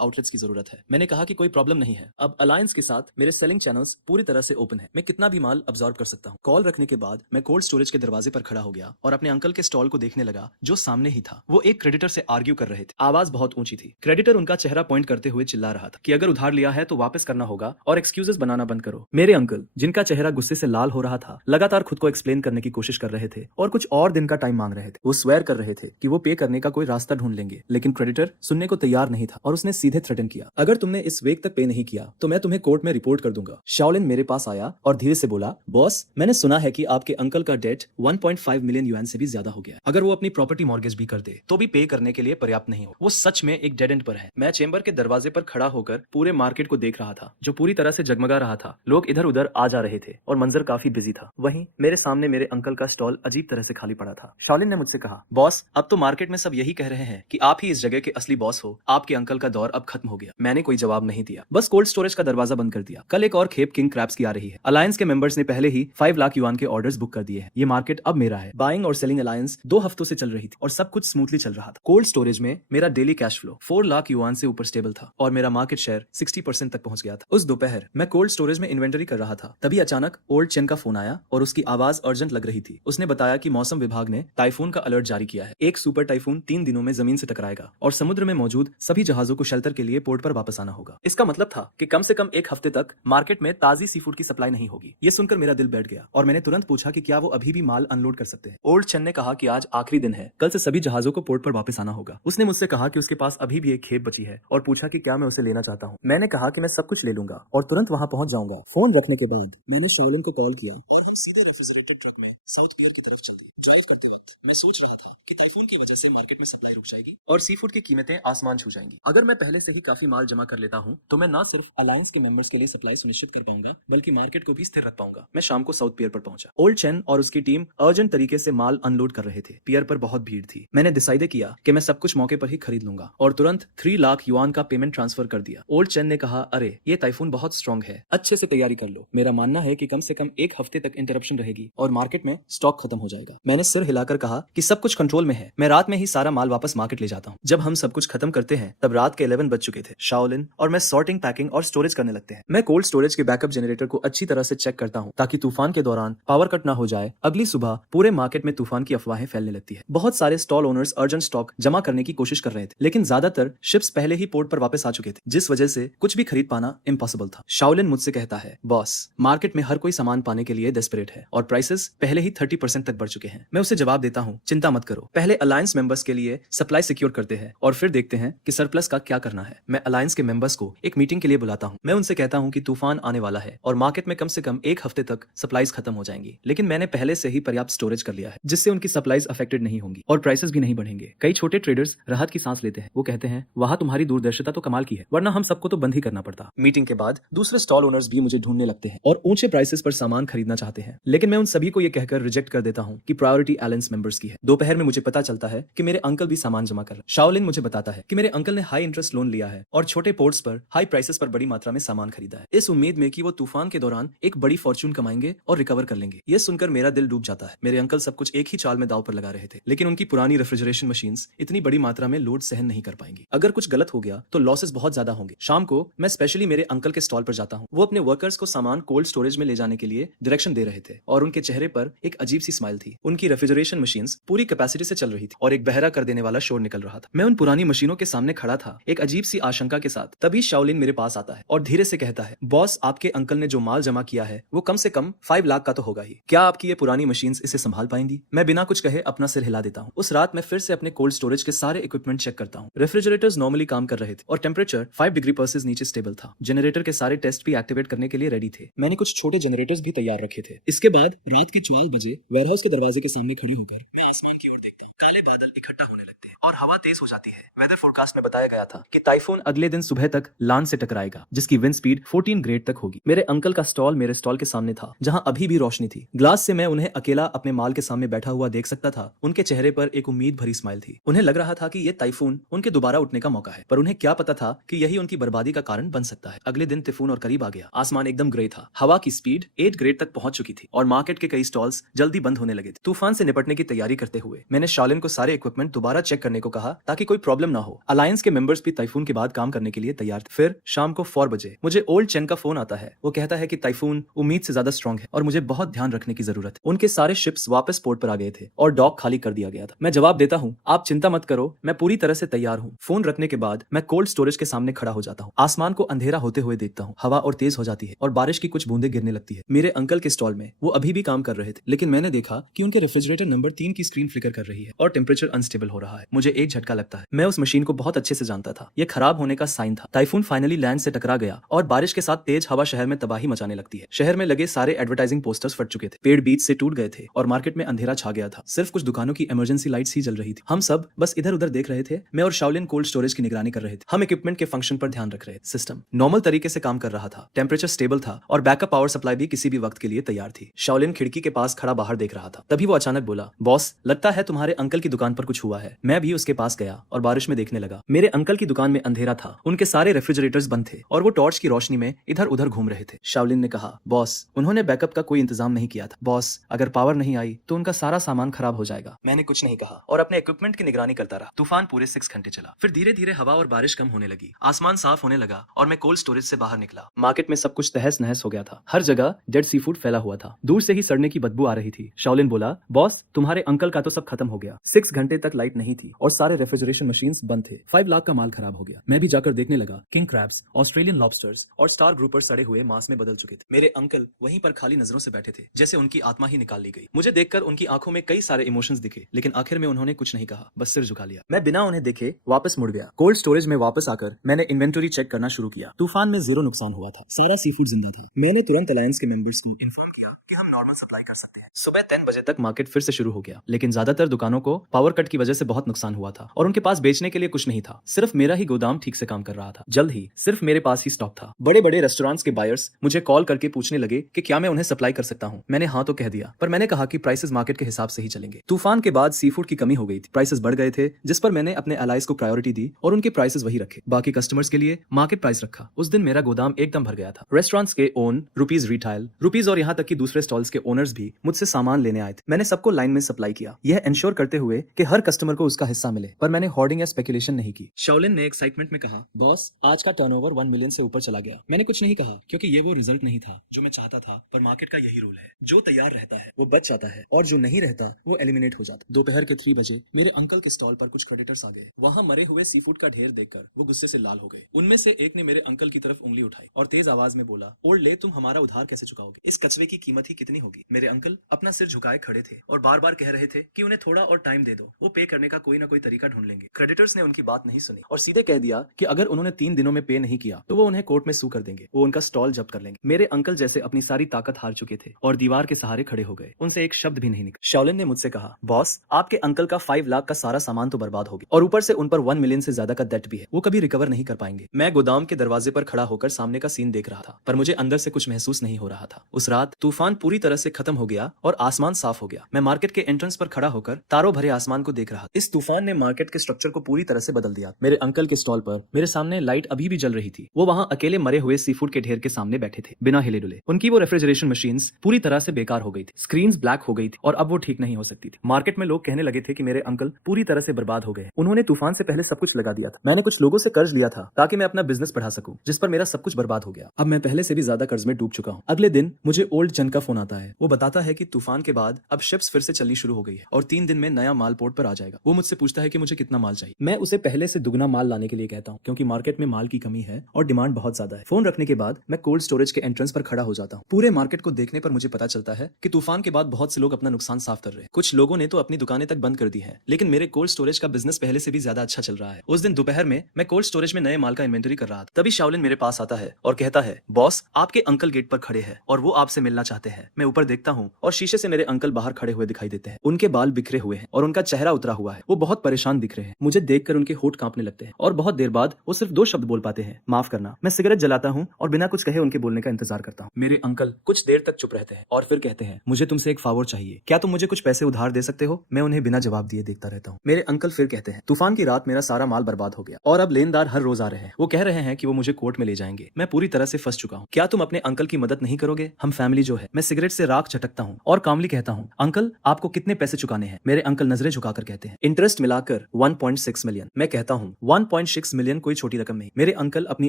आउटलेट्स की जरूरत है। मैंने कहा कि कोई प्रॉब्लम नहीं है। अब अलायंस के साथ मेरे सेलिंग चैनल्स पूरी तरह से ओपन है। मैं कितना भी माल अब्सॉर्ब कर सकता हूँ। कॉल रखने के बाद मैं कोल्ड स्टोरेज के दरवाजे पर खड़ा हो गया और अपने अंकल के स्टॉल को देखने लगा, जो सामने ही था। वो एक क्रेडिटर से आर्ग्यू कर रहे थे। आवाज बहुत ऊंची थी। क्रेडिटर उनका चेहरा पॉइंट करते हुए चिल्ला रहा था कि अगर उधार लिया है तो वापस करना होगा और एक्सक्यूजेस बनाना बंद करो। मेरे अंकल, जिनका चेहरा गुस्से से लाल हो रहा था, लगातार खुद को एक्सप्लेन करने की कोशिश कर रहे थे और कुछ और दिन का टाइम मांग रहे थे। वो स्वेयर कर रहे थे कि वो पे करने का कोई रास्ता ढूंढ लेंगे, लेकिन क्रेडिटर सुनने को तैयार नहीं था और उसने सीधे थ्रेटन किया, अगर तुमने इस वीक तक पे नहीं किया तो मैं तुम्हें कोर्ट में रिपोर्ट कर दूंगा। शाओलिन मेरे पास आया और धीरे से बोला, बॉस, मैंने सुना है कि आपके अंकल का डेट 1.5 मिलियन युआन से भी ज्यादा हो गया। अगर वो अपनी प्रॉपर्टी मॉर्गेज भी कर दे तो भी पे करने के लिए पर्याप्त नहीं हो। वो सच में एक डेड एंड पर है। मैं चेंबर के दरवाजे पर खड़ा होकर पूरे मार्केट को देख रहा था, जो पूरी तरह से जगमगा रहा था। लोग इधर उधर आ जा रहे थे और मंजर काफी बिजी था। वहीं मेरे सामने मेरे अंकल का स्टॉल अजीब तरह से खाली पड़ा था। शालिन ने मुझसे कहा, बॉस, अब तो मार्केट में सब यही कह रहे हैं कि आप ही इस जगह के असली बॉस हो। आपके अंकल का दौर अब खत्म हो गया। मैंने कोई जवाब नहीं दिया, बस कोल्ड स्टोरेज का दरवाजा बंद कर दिया। कल एक और खेप किंग क्रैब्स की आ रही है। अलायंस के मेंबर्स ने पहले ही 5 लाख युआन के ऑर्डर्स बुक कर दिए हैं। ये मार्केट अब मेरा है। बाइंग और सेलिंग अलायंस 2 हफ्तों से चल रही थी और सब कुछ स्मूथली चल रहा था। कोल्ड स्टोरेज में मेरा daily cash flow 4 lakh yuan से ऊपर स्टेबल था और मेरा मार्केट शेयर 60% तक पहुंच गया था। उस दोपहर मैं कोल्ड स्टोरेज में इन्वेंटरी कर रहा था, तभी अचानक ओल्ड चेन का फोन आया और उसकी आवाज अर्जेंट लग रही थी। उसने बताया कि मौसम विभाग ने टाइफून का अलर्ट जारी किया है। एक सुपर टाइफून 3 दिनों में जमीन से टकराएगा और समुद्र में मौजूद सभी जहाजों को शेल्टर के लिए पोर्ट पर वापस आना होगा। इसका मतलब था कि कम से कम 1 हफ्ते तक मार्केट में ताजी सी फूड की सप्लाई नहीं होगी। ये सुनकर मेरा दिल बैठ गया और मैंने तुरंत पूछा कि क्या वो अभी भी माल अनलोड कर सकते हैं। ओल्ड चेन ने कहा कि आज आखिरी दिन है, कल से सभी जहाजों को पोर्ट पर वापस आना होगा। उसने मुझसे कहा कि उसके पास अभी भी एक खेप बची है और पूछा कि क्या मैं उसे लेना चाहता हूँ। मैंने कहा कि मैं सब कुछ ले लूंगा और तुरंत वहां पहुंच जाऊंगा। फोन रखने के बाद मैंने शाओलिन को कॉल किया और हम सीधे रेफ्रिजरेटेड ट्रक में साउथ पियर की तरफ चल दिए। ड्राइव करते वक्त मैं सोच रहा था कि टाइफून की वजह से मार्केट में सप्लाई रुक जाएगी और सी फूड की कीमतें आसमान छू जाएंगी। अगर मैं पहले से ही काफी माल जमा कर लेता हूँ तो मैं न सिर्फ अलायंस के मेंबर्स के लिए सप्लाई सुनिश्चित कर पाऊंगा, बल्कि मार्केट को भी स्थिर रख पाऊंगा। मैं शाम को साउथ पियर पर पहुंचा। ओल्ड चेन और उसकी टीम अर्जेंट तरीके से माल अनलोड कर रहे थे। पियर पर बहुत भीड़ थी। मैंने डिसाइड किया कि मैं सब कुछ मौके पर ही खरीद लूंगा और तुरंत 3 लाख युआन का पेमेंट ट्रांसफर कर दिया। ओल्ड चेन ने कहा, अरे ये टाइफून बहुत स्ट्रॉन्ग है, अच्छे से तैयारी कर लो। मेरा मानना है कि कम से कम 1 हफ्ते तक इंटरप्शन रहेगी और मार्केट में स्टॉक खत्म हो जाएगा। मैंने सिर हिलाकर कहा कि सब कुछ कंट्रोल में है, मैं रात में ही सारा माल वापस मार्केट ले जाता हूँ। जब हम सब कुछ खत्म करते हैं तब रात के 11 बज चुके थे। शाओलिन और मैं सॉर्टिंग, पैकिंग और स्टोरेज करने लगते हैं। मैं कोल्ड स्टोरेज के बैकअप जनरेटर को अच्छी तरह से चेक करता हूँ ताकि तूफान के दौरान पावर कट ना हो जाए। अगली सुबह पूरे मार्केट में तूफान की अफवाहें फैलने लगती है। बहुत सारे स्टॉल ओनर्स अर्जेंट स्टॉक जमा करने की कोशिश कर रहे थे, लेकिन ज्यादातर शिप्स पहले ही पोर्ट पर वापस आ चुके थे, जिस वजह से कुछ भी खरीद पाना इम्पॉसिबल था। शाओलिन मुझसे कहता है, बॉस, मार्केट में हर कोई सामान पाने के लिए डेस्परेट है और प्राइसेस पहले ही 30% तक बढ़ चुके हैं। मैं उसे जवाब देता हूँ, चिंता मत करो, पहले अलायंस मेंबर्स के लिए सप्लाई सिक्योर करते हैं और फिर देखते हैं कि सरप्लस का क्या करना है। मैं अलायंस के मेंबर्स को एक मीटिंग के लिए बुलाता हूँ। मैं उनसे कहता हूँ कि तूफान आने वाला है और मार्केट में कम से कम 1 हफ्ते तक सप्लाईज खत्म हो जाएंगी, लेकिन मैंने पहले से ही पर्याप्त स्टोरेज कर लिया है जिससे उनकी सप्लाईज अफेक्टेड नहीं होंगी और प्राइसेस भी नहीं बढ़ेंगे। कई छोटे ट्रेडर्स राहत की सांस लेते हैं। वो कहते हैं, वहां तुम्हारी दूरदर्शिता तो कमाल की है, वरना हम सबको तो बंद ही करना पड़ता। मीटिंग के बाद दूसरे स्टॉल ओनर्स भी मुझे ढूंढने लगते हैं और ऊंचे प्राइसेस पर सामान खरीदना चाहते हैं, लेकिन मैं उन सभी को ये कहकर रिजेक्ट कर देता हूँ कि प्रायोरिटी अलायंस मेंबर्स की है। दोपहर में मुझे पता चलता है कि मेरे अंकल भी सामान जमा कर रहे हैं। शाओलिन मुझे बताता है कि मेरे अंकल ने हाई इंटरेस्ट लोन लिया है और छोटे पोर्ट्स पर हाई प्राइसेस पर बड़ी मात्रा में सामान खरीदा है, इस उम्मीद में कि वो तूफान के दौरान एक बड़ी फॉर्च्यून कमाएंगे और रिकवर कर लेंगे। ये सुनकर मेरा दिल डूब जाता है। मेरे अंकल सब कुछ एक ही चाल साल में दाव पर लगा रहे थे, लेकिन उनकी पुरानी रेफ्रिजरेशन मशीन्स इतनी बड़ी मात्रा में लोड सहन नहीं कर पाएंगी। अगर कुछ गलत हो गया तो लॉसेस बहुत ज्यादा होंगे। शाम को मैं स्पेशली मेरे अंकल के स्टॉल पर जाता हूँ। वो अपने वर्कर्स को सामान कोल्ड स्टोरेज में ले जाने के लिए डायरेक्शन दे रहे थे और उनके चेहरे पर एक अजीब सी स्माइल थी। उनकी रेफ्रिजरेशन मशीन्स पूरी कैपेसिटी से चल रही थी और एक बहरा कर देने वाला शोर निकल रहा था। मैं उन पुरानी मशीनों के सामने खड़ा था, एक अजीब सी आशंका के साथ। तभी शाओलिन मेरे पास आता है और धीरे से कहता है, बॉस, आपके अंकल ने जो माल जमा किया है वो कम से कम 5 लाख का तो होगा ही। क्या आपकी ये पुरानी मशीन्स इसे संभाल पाएंगी? मैं बिना कुछ कहे अपना सिर हिला देता हूँ। उस रात मैं फिर से अपने कोल्ड स्टोरेज के सारे इक्विपमेंट चेक करता हूँ। रेफ्रिजरेटर्स नॉर्मली काम कर रहे थे और टेम्परेचर 5 डिग्री सेल्सियस नीचे स्टेबल था। जनरेटर के सारे टेस्ट भी एक्टिवेट करने के लिए रेडी थे। मैंने कुछ छोटे जनरेटर्स भी तैयार रखे थे। इसके बाद रात के 4 बजे वेयरहाउस के दरवाजे के सामने खड़ी होकर मैं आसमान की ओर देखता हूँ। काले बादल इकट्ठा होने लगते हैं और हवा तेज हो जाती है। वेदर फोरकास्ट में बताया गया था कि टाइफून अगले दिन सुबह तक लान से टकराएगा, जिसकी विंड स्पीड 14 ग्रेड तक होगी। मेरे अंकल का स्टॉल मेरे स्टॉल के सामने था, जहां अभी भी रोशनी थी। ग्लास से मैं उन्हें अकेला अपने माल के सामने बैठा हुआ देख सकता था। उनके चेहरे पर एक उम्मीद भरी स्माइल थी। उन्हें लग रहा था कि यह टाइफून उनके दोबारा उठने का मौका है, पर उन्हें क्या पता था कि यही उनकी बर्बादी का कारण बन सकता है। अगले दिन टाइफून और करीब आ गया। आसमान एकदम ग्रे था। हवा की स्पीड 8 ग्रेड तक पहुंच चुकी थी और मार्केट के कई स्टॉल्स जल्दी बंद होने लगे थे। तूफान से निपटने की तैयारी करते हुए मैंने शाओलिन को सारे इक्विपमेंट दोबारा चेक करने को कहा ताकि कोई प्रॉब्लम ना हो। अलायंस के मेंबर्स भी टाइफून के बाद काम करने के लिए तैयार थे। फिर शाम को 4 बजे मुझे ओल्ड चेन का फोन आता है। वो कहता है कि टाइफून उम्मीद से ज्यादा स्ट्रांग है और मुझे बहुत ध्यान रखने की जरूरत है। उनके सारे शिप्स वापस पोर्ट पर आ गए थे और डॉक खाली कर दिया गया था। मैं जवाब देता हूँ, आप चिंता मत करो, मैं पूरी तरह से तैयार हूँ। फोन रखने के बाद मैं कोल्ड स्टोरेज के सामने खड़ा हो जाता हूँ। आसमान को अंधेरा होते हुए देखता हूँ। हवा और तेज हो जाती है और बारिश की कुछ बूंदें गिरने लगती है। मेरे अंकल के स्टॉल में वो अभी भी काम कर रहे थे, लेकिन मैंने देखा कि उनके रेफ्रिजरेटर नंबर 3 की स्क्रीन फ्लिकर कर रही है और टेम्परेचर अनस्टेबल हो रहा है। मुझे एक झटका लगता है। मैं उस मशीन को बहुत अच्छे से जानता था। यह खराब होने का साइन था। टाइफून फाइनली लैंड से टकरा गया और बारिश के साथ तेज हवा शहर में तबाही मचाने लगती है। शहर में लगे सारे एडवर्टाइजिंग पोस्टर्स फट चुके थे। पेड़ बीच से टूट गए थे और मार्केट में अंधेरा छा गया था। सिर्फ कुछ दुकानों की इमरजेंसी लाइट्स ही जल रही थी। हम सब बस इधर उधर देख रहे थे। मैं और शाओलिन कोल्ड स्टोरेज की निगरानी कर रहे थे। हम इक्विपमेंट के फंक्शन पर ध्यान रख रहे थे। सिस्टम नॉर्मल तरीके से काम कर रहा था। टेम्परेचर स्टेबल था और बैकअप पावर सप्लाई भी किसी भी वक्त के लिए तैयार थी। शाओलिन खिड़की के पास खड़ा बाहर देख रहा था। तभी वो अचानक बोला, बॉस, लगता है तुम्हारे अंकल की दुकान पर कुछ हुआ है। मैं भी उसके पास गया और बारिश में देखने लगा। मेरे अंकल की दुकान में अंधेरा था। उनके सारे रेफ्रिजरेटर्स बंद थे और वो टॉर्च की रोशनी में इधर उधर घूम रहे थे। शाओलिन ने कहा, बॉस, उन्होंने बैकअप का कोई इंतजाम नहीं किया था। बॉस, अगर पावर नहीं आई तो उनका सारा सामान खराब हो जाएगा। मैंने कुछ नहीं कहा और अपने इक्विपमेंट की निगरानी करता रहा। तूफान पूरे 6 घंटे चला। फिर धीरे धीरे हवा और बारिश कम होने लगी। आसमान साफ होने लगा और मैं कोल्ड स्टोरेज से बाहर निकला। मार्केट में सब कुछ तहस नहस हो गया था। हर जगह डेड सी फूड फैला हुआ था। दूर से ही सड़ने की बदबू आ रही थी। शाओलिन बोला, बॉस, तुम्हारे अंकल का तो सब खत्म हो गया। 6 घंटे तक लाइट नहीं थी और सारे रेफ्रिजरेशन मशीन्स बंद थे। 5 लाख का माल खराब हो गया। मैं भी जाकर देखने लगा। किंग क्रैब्स, ऑस्ट्रेलियन लॉबस्टर्स और स्टार ग्रुपर सड़े हुए मांस में बदल चुके थे। मेरे अंकल वहीं पर खाली नजरों से बैठे थे, जैसे उनकी आत्मा ही निकाल ली गई। मुझे देखकर उनकी आंखों में कई सारे इमोशंस दिखे, लेकिन आखिर में उन्होंने कुछ नहीं कहा, बस सिर झुका लिया। मैं बिना उन्हें देखे वापस मुड़ गया। कोल्ड स्टोरेज में वापस आकर मैंने इन्वेंटरी चेक करना शुरू किया। तूफान में 0 नुकसान हुआ था। सारा सी फूड जिंदा था। मैंने तुरंत अलायंस के मेंबर्स को इन्फॉर्म किया कि हम नॉर्मल सप्लाई कर सकते हैं। सुबह 10 बजे तक मार्केट फिर से शुरू हो गया, लेकिन ज्यादातर दुकानों को पावर कट की वजह से बहुत नुकसान हुआ था और उनके पास बेचने के लिए कुछ नहीं था। सिर्फ मेरा ही गोदाम ठीक से काम कर रहा था। जल्द ही सिर्फ मेरे पास ही स्टॉक था। बड़े बड़े रेस्टोरेंट्स के बायर्स मुझे कॉल करके पूछने लगे कि क्या मैं उन्हें सप्लाई कर सकता हूँ। मैंने हाँ तो कह दिया, पर मैंने कहा कि प्राइसेस मार्केट के हिसाब से ही चलेंगे। तूफान के बाद सी फूड की कमी हो गई थी। प्राइसेस बढ़ गए थे, जिस पर मैंने अपने एलाइज को प्रायोरिटी दी और उनके प्राइसेस वही रखे। बाकी कस्टमर्स के लिए मार्केट प्राइस रखा। उस दिन मेरा गोदाम एकदम भर गया था। रेस्टोरेंट्स के ओन रुपीज, रिटेल रुपीज और यहाँ तक कि दूसरे स्टॉल्स के ओनर्स भी मुझसे सामान लेने आए थे। मैंने सबको लाइन में सप्लाई किया, यह इंश्योर करते हुए कि हर कस्टमर को उसका हिस्सा मिले, पर मैंने होर्डिंग या स्पेकुलेशन नहीं की। शाओलिन ने एक्साइटमेंट में कहा, बॉस, आज का टर्नओवर 1 मिलियन से ऊपर चला गया। मैंने कुछ नहीं कहा क्योंकि ये वो रिजल्ट नहीं था जो मैं चाहता था, पर मार्केट का यही रूल है, जो तैयार रहता है वो बच जाता है और जो नहीं रहता वो एलिमिनेट हो जाता। दोपहर के 3 बजे मेरे अंकल के स्टॉल पर कुछ क्रेडिटर्स आ गए। वहाँ मरे हुए सी फूड का ढेर देखकर वो गुस्से से लाल हो गए। उनमें से एक ने मेरे अंकल की तरफ उंगली उठाई और तेज आवाज में बोला, ओल्ड ले, तुम हमारा उधार कैसे चुकाओगे? इस कचरे की कीमत ही कितनी होगी? मेरे अंकल अपना सिर झुकाए खड़े थे और बार बार कह रहे थे कि उन्हें थोड़ा और टाइम दे दो, वो पे करने का कोई ना कोई तरीका ढूंढ लेंगे। क्रेडिटर्स ने उनकी बात नहीं सुनी और सीधे कह दिया कि अगर उन्होंने 3 दिनों में पे नहीं किया तो वो उन्हें कोर्ट में सू कर देंगे, वो उनका स्टॉल जब्त कर लेंगे। मेरे अंकल जैसे अपनी सारी ताकत हार चुके थे और दीवार के सहारे खड़े हो गए। उनसे एक शब्द भी नहीं निकला। शाओलिन ने मुझसे कहा, बॉस, आपके अंकल का 5 लाख का सारा सामान तो बर्बाद हो गया और ऊपर से उन पर 1 मिलियन से ज्यादा का डेट भी है, वो कभी रिकवर नहीं कर पाएंगे। मैं गोदाम के दरवाजे पर खड़ा होकर सामने का सीन देख रहा था, पर मुझे अंदर से कुछ महसूस नहीं हो रहा था। उस रात तूफान पूरी तरह से खत्म हो गया और आसमान साफ हो गया। मैं मार्केट के एंट्रेंस पर खड़ा होकर तारों भरे आसमान को देख रहा। इस तूफान ने मार्केट के स्ट्रक्चर को पूरी तरह से बदल दिया। मेरे अंकल के स्टॉल पर मेरे सामने लाइट अभी भी जल रही थी। वो वहाँ अकेले मरे हुए सी फूड के ढेर के सामने बैठे थे, बिना हिले डुले। उनकी वो रेफ्रिजरेशन मशीन्स पूरी तरह से बेकार हो गई थी, स्क्रीन्स ब्लैक हो गई थी और अब वो ठीक नहीं हो सकती थी। मार्केट में लोग कहने लगे थे कि मेरे अंकल पूरी तरह से बर्बाद हो गए। उन्होंने तूफान से पहले सब कुछ लगा दिया था। मैंने कुछ लोगों से कर्ज लिया था ताकि मैं अपना बिजनेस बढ़ा सकूं, जिस पर मेरा सब कुछ बर्बाद हो गया। अब मैं पहले से भी ज्यादा कर्ज में डूब चुका हूँ। अगले दिन मुझे ओल्ड चंद का फोन आता है। वो बताता है कि तूफान के बाद अब शिप्स फिर से चलनी शुरू हो गई है और 3 दिन में नया माल पोर्ट पर आ जाएगा। वो मुझसे पूछता है कि मुझे कितना माल चाहिए। मैं उसे पहले से दुगना माल लाने के लिए कहता हूँ, क्योंकि मार्केट में माल की कमी है और डिमांड बहुत ज्यादा है। फोन रखने के बाद मैं कोल्ड स्टोरेज के एंट्रेंस पर खड़ा हो जाता हूँ। पूरे मार्केट को देखने पर मुझे पता चलता है कि तूफान के बाद बहुत से लोग अपना नुकसान साफ कर रहे हैं। कुछ लोगों ने तो अपनी दुकानें तक बंद कर दी है, लेकिन मेरे कोल्ड स्टोरेज का बिजनेस पहले से भी ज्यादा अच्छा चल रहा है। उस दिन दोपहर में मैं कोल्ड स्टोरेज में नए माल का इन्वेंटरी कर रहा था। तभी शाओलिन मेरे पास आता है और कहता है, बॉस आपके अंकल गेट पर खड़े हैं और वो आपसे मिलना चाहते हैं। मैं ऊपर देखता हूँ और शीशे से मेरे अंकल बाहर खड़े हुए दिखाई देते हैं। उनके बाल बिखरे हुए हैं और उनका चेहरा उतरा हुआ है। वो बहुत परेशान दिख रहे हैं। मुझे देखकर उनके होंठ कांपने लगते हैं और बहुत देर बाद वो सिर्फ 2 शब्द बोल पाते हैं, माफ करना। मैं सिगरेट जलाता हूँ और बिना कुछ कहे उनके बोलने का इंतजार करता हूँ। मेरे अंकल कुछ देर तक चुप रहते हैं और फिर कहते हैं, मुझे तुमसे एक फावर चाहिए, क्या तुम मुझे कुछ पैसे उधार दे सकते हो? मैं उन्हें बिना जवाब दिए देखता रहता हूँ। मेरे अंकल फिर कहते हैं, तूफान की रात मेरा सारा माल बर्बाद हो गया और अब लेनदार हर रोज आ रहे हैं। वो कह रहे हैं कि वो मुझे कोर्ट में ले जाएंगे। मैं पूरी तरह से फंस चुका हूँ। क्या तुम अपने अंकल की मदद नहीं करोगे? हम फैमिली जो है। मैं सिगरेट से राख झटकता हूँ और कामली कहता हूँ, अंकल आपको कितने पैसे चुकाने हैं? मेरे अंकल नजरें झुकाकर कहते हैं, इंटरेस्ट मिलाकर 1.6 मिलियन। मैं कहता हूँ 1.6 मिलियन कोई छोटी रकम नहीं। मेरे अंकल अपनी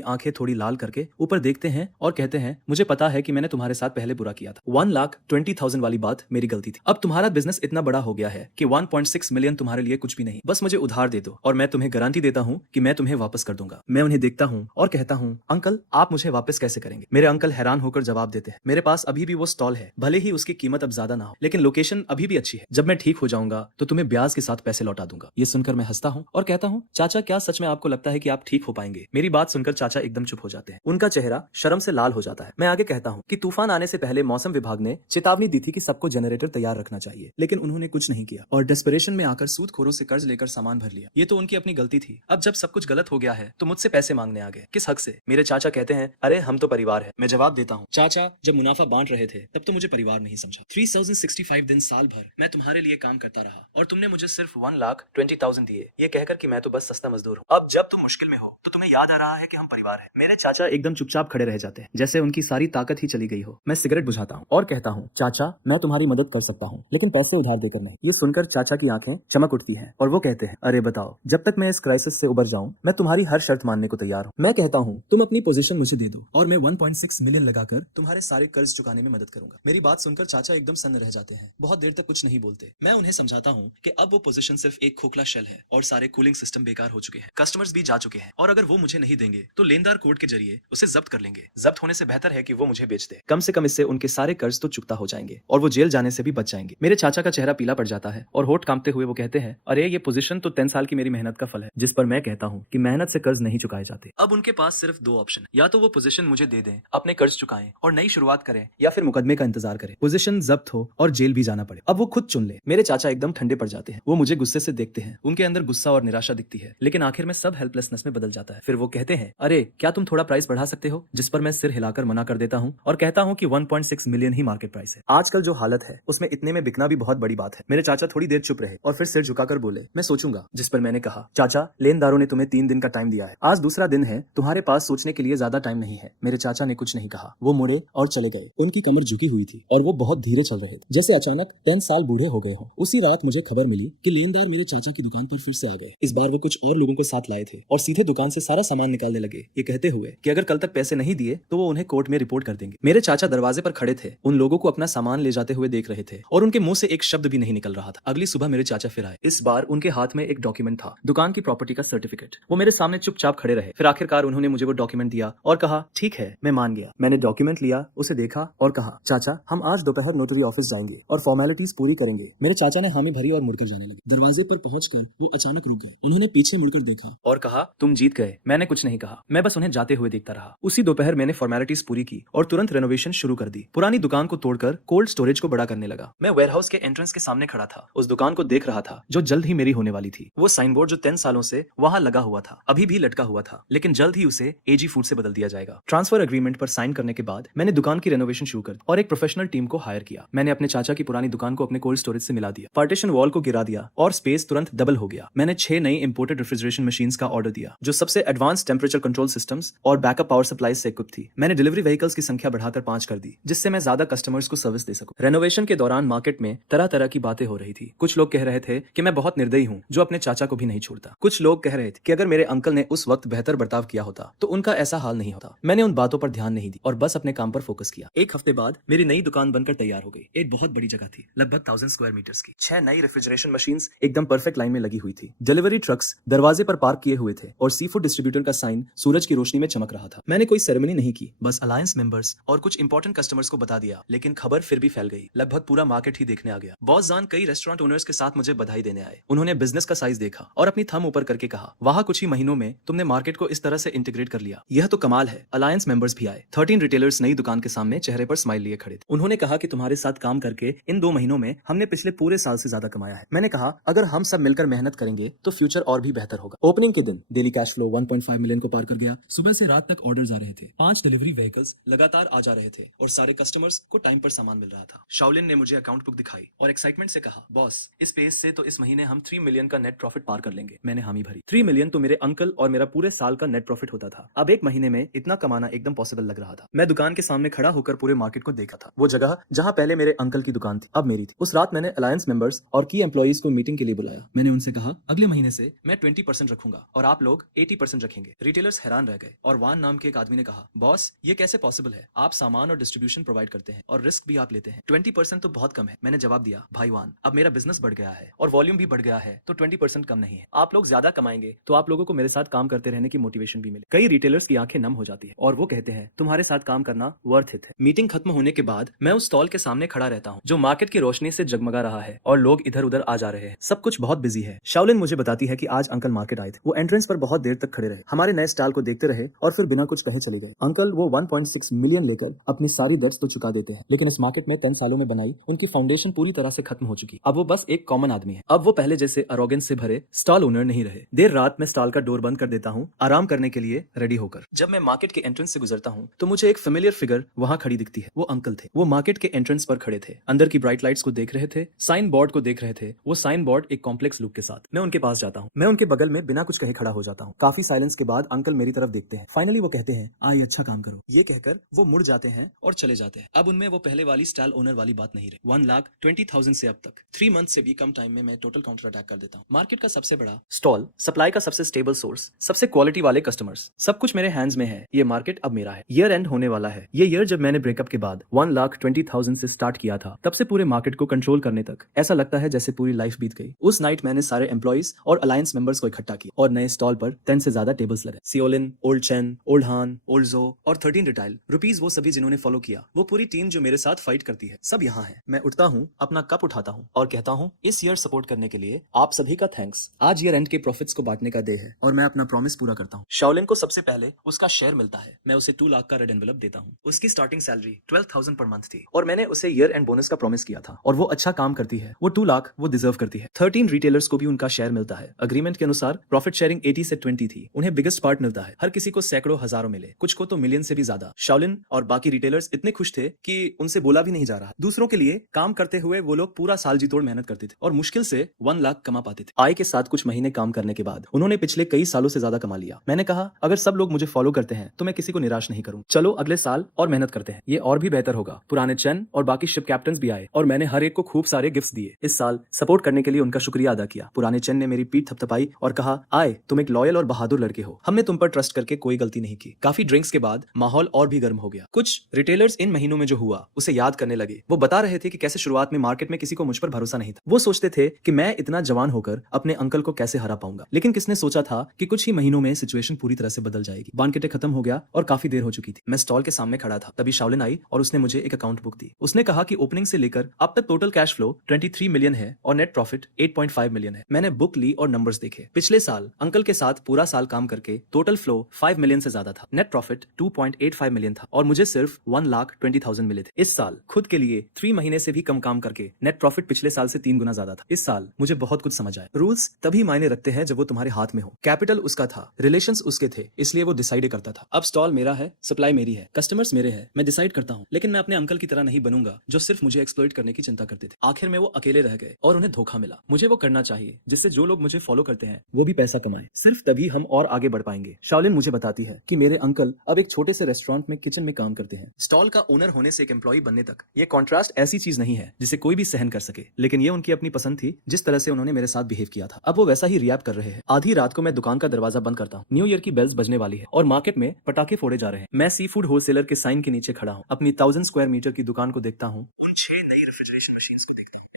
आंखें थोड़ी लाल करके ऊपर देखते हैं और कहते हैं, मुझे पता है कि मैंने तुम्हारे साथ पहले बुरा किया था। 1,20,000 वाली बात मेरी गलती थी। अब तुम्हारा बिजनेस इतना बड़ा हो गया है कि 1.6 मिलियन तुम्हारे लिए कुछ भी नहीं। बस मुझे उधार दे दो और मैं तुम्हें गारंटी देता हूँ कि मैं तुम्हें वापस कर दूंगा। मैं उन्हें देखता हूँ और कहता हूँ, अंकल आप मुझे वापस कैसे करेंगे? मेरे अंकल हैरान होकर जवाब देते हैं, मेरे पास अभी भी वो स्टॉल है, भले ही उसकी कीमत अब ज्यादा ना हो, लेकिन लोकेशन अभी भी अच्छी है। जब मैं ठीक हो जाऊंगा तो तुम्हें ब्याज के साथ पैसे लौटा दूंगा। ये सुनकर मैं हंसता हूँ और कहता हूँ, चाचा क्या सच में आपको लगता है कि आप ठीक हो पाएंगे? मेरी बात सुनकर चाचा एकदम चुप हो जाते हैं। उनका चेहरा शर्म से लाल हो जाता है। मैं आगे कहता हूँ कि तूफान आने से पहले मौसम विभाग ने चेतावनी दी थी कि सबको जनरेटर तैयार रखना चाहिए, लेकिन उन्होंने कुछ नहीं किया और डेस्परेशन में आकर सूदखोरों से कर्ज लेकर सामान भर लिया। ये तो उनकी अपनी गलती थी। अब जब सब कुछ गलत हो गया है तो मुझसे पैसे मांगने आ गए। किस हक से? मेरे चाचा कहते हैं, अरे हम तो परिवार है। मैं जवाब देता हूँ, चाचा जब मुनाफा बांट रहे थे तब तो मुझे परिवार नहीं समझा। 3065 दिन साल भर मैं तुम्हारे लिए काम करता रहा और तुमने मुझे सिर्फ 1,20,000 दिए, ये कहकर कि मैं तो बस सस्ता मजदूर हूँ। अब जब तुम मुश्किल में हो तो तुम्हें याद आ रहा है कि हम परिवार हैं। मेरे चाचा एकदम चुपचाप खड़े रह जाते हैं, जैसे उनकी सारी ताकत ही चली गई हो। मैं सिगरेट बुझाता हूँ और कहता हूँ, चाचा मैं तुम्हारी मदद कर सकता हूँ, लेकिन पैसे उधार देकर नहीं। ये सुनकर चाचा की आंखें चमक उठती हैं और वो कहते हैं, अरे बताओ, जब तक मैं इस क्राइसिस से उबर जाऊं मैं तुम्हारी हर शर्त मानने को तैयार हूँ। मैं कहता हूँ, तुम अपनी पोजीशन मुझे दे दो और मैं 1.6 मिलियन लगाकर तुम्हारे सारे कर्ज चुकाने में मदद करूंगा। मेरी बात सुनकर चाचा एकदम सन्न रह जाते हैं, बहुत देर तक कुछ नहीं बोलते। मैं उन्हें समझाता हूँ कि अब वो पोजीशन सिर्फ एक खोखला शेल है और सारे कूलिंग सिस्टम बेकार हो चुके हैं, कस्टमर्स भी जा चुके हैं और अगर वो मुझे नहीं देंगे तो लेनदार कोर्ट के जरिए उसे जब्त कर लेंगे। जब्त होने से बेहतर है कि वो मुझे बेच दे, कम से कम इससे उनके सारे कर्ज तो चुकता हो जाएंगे और वो जेल जाने से भी बच जाएंगे। मेरे चाचा का चेहरा पीला पड़ जाता है और होठ कांपते हुए वो कहते हैं, अरे ये पोजीशन तो 10 साल की मेरी मेहनत का फल है। जिस पर मैं कहता हूँ कि मेहनत से कर्ज नहीं चुकाए जाते। अब उनके पास सिर्फ 2 ऑप्शन, या तो वो पोजीशन मुझे दे दें, अपने कर्ज चुकाएं और नई शुरुआत करें, या फिर मुकदमे का इंतजार करें, पोजीशन जब्त हो और जेल भी जाना पड़े। अब वो खुद चुन ले। मेरे चाचा एकदम ठंडे पड़ जाते हैं। वो मुझे गुस्से से देखते हैं, उनके अंदर गुस्सा और निराशा दिखती है, लेकिन आखिर में सब हेल्पलेसनेस में बदल जाता है। फिर वो कहते हैं, अरे क्या तुम थोड़ा प्राइस बढ़ा सकते हो? जिस पर मैं सिर हिलाकर मना कर देता हूँ और कहता हूँ कि 1.6 मिलियन ही मार्केट प्राइस है। आजकल जो हालत है उसमें इतने में बिकना भी बहुत बड़ी बात है। मेरे चाचा थोड़ी देर चुप रहे और फिर सिर झुकाकर बोले, मैं सोचूंगा। जिस पर मैंने कहा, चाचा लेनदारों ने तुम्हें 3 दिन का टाइम दिया है, आज दूसरा दिन है, तुम्हारे पास सोचने के लिए ज्यादा टाइम नहीं है। मेरे चाचा ने कुछ नहीं कहा, वो मुड़े और चले गए। उनकी कमर झुकी हुई थी और वो बहुत धीरे चल रहे थे, जैसे अचानक 10 साल बूढ़े हो गए हो। उसी रात मुझे खबर मिली कि लेनदार मेरे चाचा की दुकान पर फिर से आ गए। इस बार वो कुछ और लोगों के साथ लाए थे और सीधे दुकान से सारा सामान निकालने लगे, ये कहते हुए कि अगर कल तक पैसे नहीं दिए तो वो उन्हें कोर्ट में रिपोर्ट कर देंगे। मेरे चाचा दरवाजे पर खड़े थे, उन लोगों को अपना सामान ले जाते हुए देख रहे थे और उनके मुंह से एक शब्द भी नहीं निकल रहा था। अगली सुबह मेरे चाचा फिर आए। इस बार उनके हाथ में एक डॉक्यूमेंट था, दुकान की प्रॉपर्टी का सर्टिफिकेट। वो मेरे सामने चुपचाप खड़े रहे। फिर आखिरकार उन्होंने मुझे वो डॉक्यूमेंट दिया और कहा, ठीक है मैं मान गया। मैंने डॉक्यूमेंट लिया, उसे देखा और कहा, चाचा हम आज दोपहर नोटरी ऑफिस जाएंगे और फॉर्मेलिटीज पूरी करेंगे। मेरे चाचा ने हामी भरी और मुड़कर जाने लगे। दरवाजे पर पहुंचकर वो अचानक रुक गए। उन्होंने पीछे मुड़कर देखा और कहा, तुम जीत गए। मैंने कुछ नहीं कहा, मैं बस उन्हें जाते हुए देखता रहा। उसी दोपहर मैंने फॉर्मेलिटीज पूरी की और तुरंत रेनोवेशन शुरू कर दी। पुरानी दुकान को तोड़कर कोल्ड स्टोरेज को बड़ा करने लगा। मैं वेयरहाउस के एंट्रेंस के सामने खड़ा था, उस दुकान को देख रहा था जो जल्द ही मेरी होने वाली थी। वो साइन बोर्ड जो 10 सालों से वहां लगा हुआ था अभी भी लटका हुआ था, लेकिन जल्द ही उसे एजी फूड से बदल दिया जाएगा। ट्रांसफर एग्रीमेंट पर साइन करने के बाद मैंने दुकान की रेनोवेशन शुरू कर दी और एक प्रोफेशनल टीम को हायर किया। मैंने अपने चाचा की पुरानी दुकान को अपने कोल्ड स्टोरेज से मिला दिया, पार्टीशन वॉल को गिरा दिया और स्पेस तुरंत डबल हो गया। मैंने 6 नई इंपोर्टेड रेफ्रिजरेशन मशीन्स का ऑर्डर दिया जो सबसे एडवांस टेम्परेचर कंट्रोल सिस्टम्स और बैकअप पावर सप्लाई से इक्विप थी। मैंने डिलीवरी व्हीकल्स की संख्या बढ़ाकर 5 कर दी जिससे मैं ज्यादा कस्टमर्स को सर्विस दे सकूं। रेनोवेशन के दौरान मार्केट में तरह तरह की बातें हो रही थी। कुछ लोग कह रहे थे कि मैं बहुत निर्दयी हूं जो अपने चाचा को भी नहीं छोड़ता। कुछ लोग कह रहे थे कि अगर मेरे अंकल ने उस वक्त बेहतर बर्ताव किया होता तो उनका ऐसा हाल नहीं होता। मैंने उन बातों पर ध्यान नहीं दी और बस अपने काम पर फोकस किया। एक हफ्ते बाद मेरी नई दुकान बनकर तैयार हो गई। एक बहुत बड़ी जगह थी, लगभग 1000 स्क्वायर मीटर्स की। 6 नई रेफ्रिजरेशन मशीन्स एकदम परफेक्ट लाइन में लगी हुई थी। डिलीवरी ट्रक्स दरवाजे पर पार्क किए हुए थे और सी फूड डिस्ट्रीब्यूटर का साइन सूरज की रोशनी में चमक रहा था। मैंने कोई सेरेमनी नहीं की, बस अलायंस मेंबर्स और कुछ इंपॉर्टेंट कस्टमर्स को बता दिया, लेकिन खबर फिर भी फैल गई। लगभग पूरा मार्केट ही देखने आ गया। बॉस जान कई रेस्टोरेंट ओनर्स के साथ मुझे बधाई देने आए। उन्होंने बिजनेस का साइज देखा और अपनी थंब ऊपर करके कहा, वाह, कुछ ही महीनों में तुमने मार्केट को इस तरह से इंटीग्रेट कर लिया, यह तो कमाल है। अलायंस मेंबर्स भी आए। 13 रिटेलर्स नई दुकान के सामने चेहरे पर स्माइल लिए खड़े थे। उन्होंने कहा कि तुम्हारे साथ काम करके इन 2 महीनों में हमने पिछले पूरे साल से ज्यादा कमाया है। मैंने कहा, अगर हम सब मिलकर मेहनत करेंगे तो फ्यूचर और भी बेहतर होगा। ओपनिंग के दिन डेली कैश फ्लो 1.5 मिलियन को पार कर गया। सुबह से रात तक ऑर्डर्स आ रहे थे। 5 डिलीवरी व्हीकल्स लगातार आ जा रहे थे और सारे कस्टमर्स को टाइम पर सामान मिल रहा था। शाओलिन ने मुझे अकाउंट बुक दिखाई और एक्साइटमेंट से कहा, बॉस, इस पेस से तो इस महीने हम 3 मिलियन का नेट प्रॉफिट पार कर लेंगे। मैंने हामी भरी। 3 मिलियन तो मेरे अंकल और मेरा पूरे साल का नेट प्रॉफिट होता था। अब एक महीने में इतना कमाना एकदम पॉसिबल लग रहा था। मैं दुकान के सामने खड़ा होकर पूरे मार्केट को देखा था। वो जगह जहां पहले मेरे अंकल की दुकान थी अब मेरी थी। उस रात मैंने अलायंस मेंबर्स और की एम्प्लॉइज को मीटिंग के लिए बुलाया। मैंने उनसे कहा, अगले महीने से मैं 20% रखूंगा और आप लोग 80% रखेंगे। रिटेलर्स हैरान रह गए और वान नाम के एक आदमी ने कहा, बॉस, ये कैसे पॉसिबल है? आप सामान और डिस्ट्रीब्यूशन प्रोवाइड करते हैं और रिस्क भी आप लेते हैं, 20% तो बहुत कम है। मैंने जवाब दिया, भाई वान, अब मेरा बिजनेस बढ़ गया है और वॉल्यूम भी बढ़ गया है तो 20% कम नहीं है। आप लोग ज्यादा कमाएंगे तो आप लोगों को मेरे साथ काम करते रहने की मोटिवेशन भी मिले। कई रिटेलर्स की आंखें नम हो जाती है और वो कहते हैं, तुम्हारे साथ काम करना वर्थ इट है। मीटिंग खत्म होने के बाद मैं उस स्टॉल के सामने खड़ा रहता हूँ जो मार्केट की रोशनी से जगमगा रहा है और लोग इधर उधर आ जा रहे हैं। सब कुछ बहुत बिजी है। शाओलिन मुझे बताती है कि आज अंकल मार्केट आए थे। वो एंट्रेंस पर बहुत देर तक खड़े रहे, हमारे नए स्टॉल को देखते रहे और फिर बिना कुछ कहे चले गए। अंकल वो 1.6 मिलियन लेकर अपनी सारी दर्द तो चुका देते हैं, लेकिन इस मार्केट में 10 सालों में बनाई उनकी फाउंडेशन पूरी तरह से खत्म हो चुकी। अब वो बस एक कॉमन आदमी है। अब वो पहले जैसे अरोगेंस से भरे स्टॉल ओनर नहीं रहे। देर रात में स्टॉल का डोर बंद कर देता हूँ आराम करने के लिए रेडी होकर। जब मैं मार्केट के एंट्रेंस से गुजरता हूँ तो मुझे एक फेमिलियर फिगर वहां खड़ी दिखती है। वो अंकल थे। वो मार्केट के एंट्रेंस पर खड़े थे, अंदर की ब्राइट लाइट्स को देख रहे थे, साइन बोर्ड को देख रहे थे। वो साइन बोर्ड एक कॉम्प्लेक्स लुक के साथ। मैं उनके पास जाता हूँ। मैं उनके बगल में बिना कुछ कहे खड़ा हो जाता हूँ। काफी साइलेंस के बाद अंकल मेरी तरफ देखते हैं। फाइनली वो कहते हैं, आई अच्छा काम करो। ये कहकर वो मुड़ जाते हैं और चले जाते हैं। अब उनमें वो पहले वाली स्टॉल ओनर वाली बात नहीं रही। 1,20,000 से अब तक 3 मंथ से भी कम टाइम में मैं टोटल काउंटर अटैक कर देता हूँ। मार्केट का सबसे बड़ा स्टॉल, सप्लाई का सबसे स्टेबल सोर्स, सबसे क्वालिटी वाले कस्टमर्स, सब कुछ मेरे हैंड्स में है। ये मार्केट अब मेरा है। ईयर एंड होने वाला है। ये ईयर जब मैंने ब्रेकअप के बाद 1,20,000 से स्टार्ट किया था, तब से पूरे मार्केट को कंट्रोल करने तक ऐसा लगता है जैसे पूरी लाइफ बीत गई। उस नाइट मैंने सारे एम्प्लॉइज और अलायंस मेंबर्स को इकट्ठा किया और नए स्टॉल पर 10 से ज्यादा टेबल्स लगे। सियोलिन, ओल्ड चेन, ओल्ड हान, ओल्ड जो और 13 रिटाइल रुपीज, वो सभी जिन्होंने फॉलो किया, वो पूरी टीम जो मेरे साथ फाइट करती है, सब यहाँ है। मैं उठता हूँ, अपना कप उठाता हूँ और कहता हूँ, इस ईयर सपोर्ट करने के लिए आप सभी का थैंक्स। आज ईयर एंड के प्रॉफिट्स को बांटने का डे है और मैं अपना प्रॉमिस पूरा करता हूँ। शाओलिन को सबसे पहले उसका शेयर मिलता है। मैं उसे 2 लाख का रेड एनवेलप देता हूँ। उसकी स्टार्टिंग सैलरी 12,000 पर मंथ थी और मैंने उसे ईयर एंड बोनस का प्रॉमिस किया था और वो अच्छा काम करती है। वो 2 लाख वो डिजर्व करती है। 13 रिटेलर्स को भी उनका शेयर मिलता है। अग्रीमेंट के अनुसार प्रॉफिट शेयरिंग 80 से 20 थी। उन्हें बिगेस्ट पार्ट मिलता है। हर किसी को सैकड़ों हजारों मिले, कुछ को तो मिलियन से भी ज्यादा। शाओलिन और बाकी रिटेलर्स इतने खुश थे कि उनसे बोला भी नहीं जा रहा। दूसरों के लिए काम करते हुए वो लोग पूरा साल जी तोड़ मेहनत करते थे और मुश्किल से 1 लाख कमा पाते थे। आय के साथ कुछ महीने काम करने के बाद उन्होंने पिछले कई सालों से ज्यादा कमा लिया। मैंने कहा, अगर सब लोग मुझे फॉलो करते हैं तो मैं किसी को निराश नहीं करूं। चलो अगले साल और मेहनत करते हैं, ये और भी बेहतर होगा। पुराने चैन और बाकी शिप कैप्टन्स भी आए और मैंने हर एक को खूब सारे गिफ्ट्स दिए। इस साल सपोर्ट करने के लिए उनका शुक्रिया अदा किया। पुराने चैन ने मेरी पीठ थपथपाई और कहा, आए, तुम एक लॉयल और बहादुर लड़के हो। हमने तुम पर ट्रस्ट करके कोई गलती नहीं की। काफी ड्रिंक्स के बाद माहौल और भी गर्म हो गया। कुछ रिटेलर्स इन महीनों में जो हुआ उसे याद करने लगे। वो बता रहे थे कि कैसे शुरुआत में मार्केट में किसी को मुझ पर भरोसा नहीं था। वो सोचते थे कि मैं इतना जवान होकर अपने अंकल को कैसे हरा पाऊंगा, लेकिन किसने सोचा था कि कुछ ही महीनों में सिचुएशन पूरी तरह से बदल जाएगी। मार्केट खत्म हो गया और काफी देर हो चुकी थी। मैं स्टॉल के सामने खड़ा था, तभी शाओलिन आई और उसने मुझे एक अकाउंट बुक दी। उसने कहा कि ओपनिंग से लेकर अब तक टोटल कैश फ्लो 23 मिलियन है और नेट प्रॉफिट 8.5 मिलियन है। मैंने बुक ली और नंबर्स देखे। पिछले साल अंकल के साथ पूरा साल काम करके टोटल फ्लो 5 मिलियन से ज्यादा था। नेट प्रॉफिट 2.85 मिलियन था और मुझे सिर्फ 1,20,000 मिले थे। इस साल खुद के लिए 3 महीने से भी कम काम करके नेट प्रॉफिट पिछले साल से 3 गुना ज्यादा था। इस साल मुझे बहुत कुछ समझ आया। रूल्स तभी मायने रखते हैं जब वो तुम्हारे हाथ में हो। कैपिटल उसका था, रिलेशंस उसके थे, इसलिए वो डिसाइड करता था। अब स्टॉल मेरा है, सप्लाई मेरी है, कस्टमर्स मेरे हैं, मैं डिसाइड करता हूँ, लेकिन लेकिन मैं अपने अंकल की तरह नहीं बनूंगा जो सिर्फ मुझे एक्सप्लॉइट करने की चिंता करते थे। आखिर में वो अकेले रह गए और उन्हें धोखा मिला। मुझे वो करना चाहिए जिससे जो लोग मुझे फॉलो करते हैं वो भी पैसा कमाएं। सिर्फ तभी हम और आगे बढ़ पाएंगे। शाओलिन मुझे बताती है कि मेरे अंकल अब एक छोटे से रेस्टोरेंट में किचन में काम करते हैं। स्टॉल का ओनर होने से एक एम्प्लॉय बनने तक ये कॉन्ट्रास्ट ऐसी चीज नहीं है जिसे कोई भी सहन कर सके, लेकिन ये उनकी अपनी पसंद थी जिस तरह से उन्होंने मेरे साथ बिहेव किया था। अब वो वैसा ही रिएक्ट कर रहे हैं। आधी रात को मैं दुकान का दरवाजा बंद करता हूँ। न्यू ईयर की बेल्स बजने वाली है और मार्केट में पटाखे फोड़े जा रहे हैं। मैं सी फूड होलसेलर के साइन के नीचे खड़ा हूँ। अपनी 1000 स्क्वायर मीटर की दुकान को देखता हूँ। उन 6 नई रेफ्रिजरेशन मशीन्स को देखते हैं।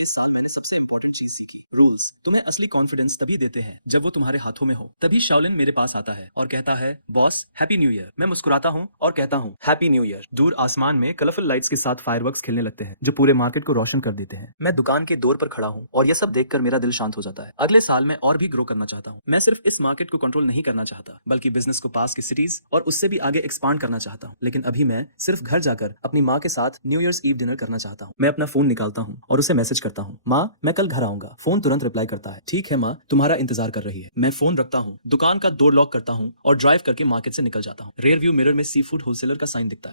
इस साल मैंने सबसे इंपॉर्टेंट चीज सीखी, रूल्स तुम्हें असली कॉन्फिडेंस तभी देते हैं जब वो तुम्हारे हाथों में हो। तभी शाओलिन मेरे पास आता है और कहता है, बॉस हैप्पी न्यू ईयर। मैं मुस्कुराता हूँ और कहता हूँ हैप्पी न्यू ईयर। दूर आसमान में कलरफुल लाइट्स के साथ फायरवर्क्स खेलने लगते हैं जो पूरे मार्केट को रोशन कर देते हैं। मैं दुकान के डोर पर खड़ा हूँ और यह सब देखकर मेरा दिल शांत हो जाता है। अगले साल मैं और भी ग्रो करना चाहता हूँ। मैं सिर्फ इस मार्केट को कंट्रोल नहीं करना चाहता बल्कि बिजनेस को पास की सिटीज और उससे भी आगे एक्सपांड करना चाहता हूँ। लेकिन अभी मैं सिर्फ घर जाकर अपनी माँ के साथ न्यू ईयर्स ईव डिनर करना चाहता हूँ। मैं अपना फोन निकालता हूँ और उसे मैसेज करता हूँ, माँ मैं कल घर आऊंगा। फोन तुरंत रिप्लाई करता है, ठीक है माँ तुम्हारा इंतजार कर रही है। मैं फोन रखता हूँ, दुकान का डोर लॉक करता हूँ और ड्राइव करके मार्केट से निकल जाता हूँ। रेयर व्यू मिरर में सी फूड होलसेलर का साइन दिखता है।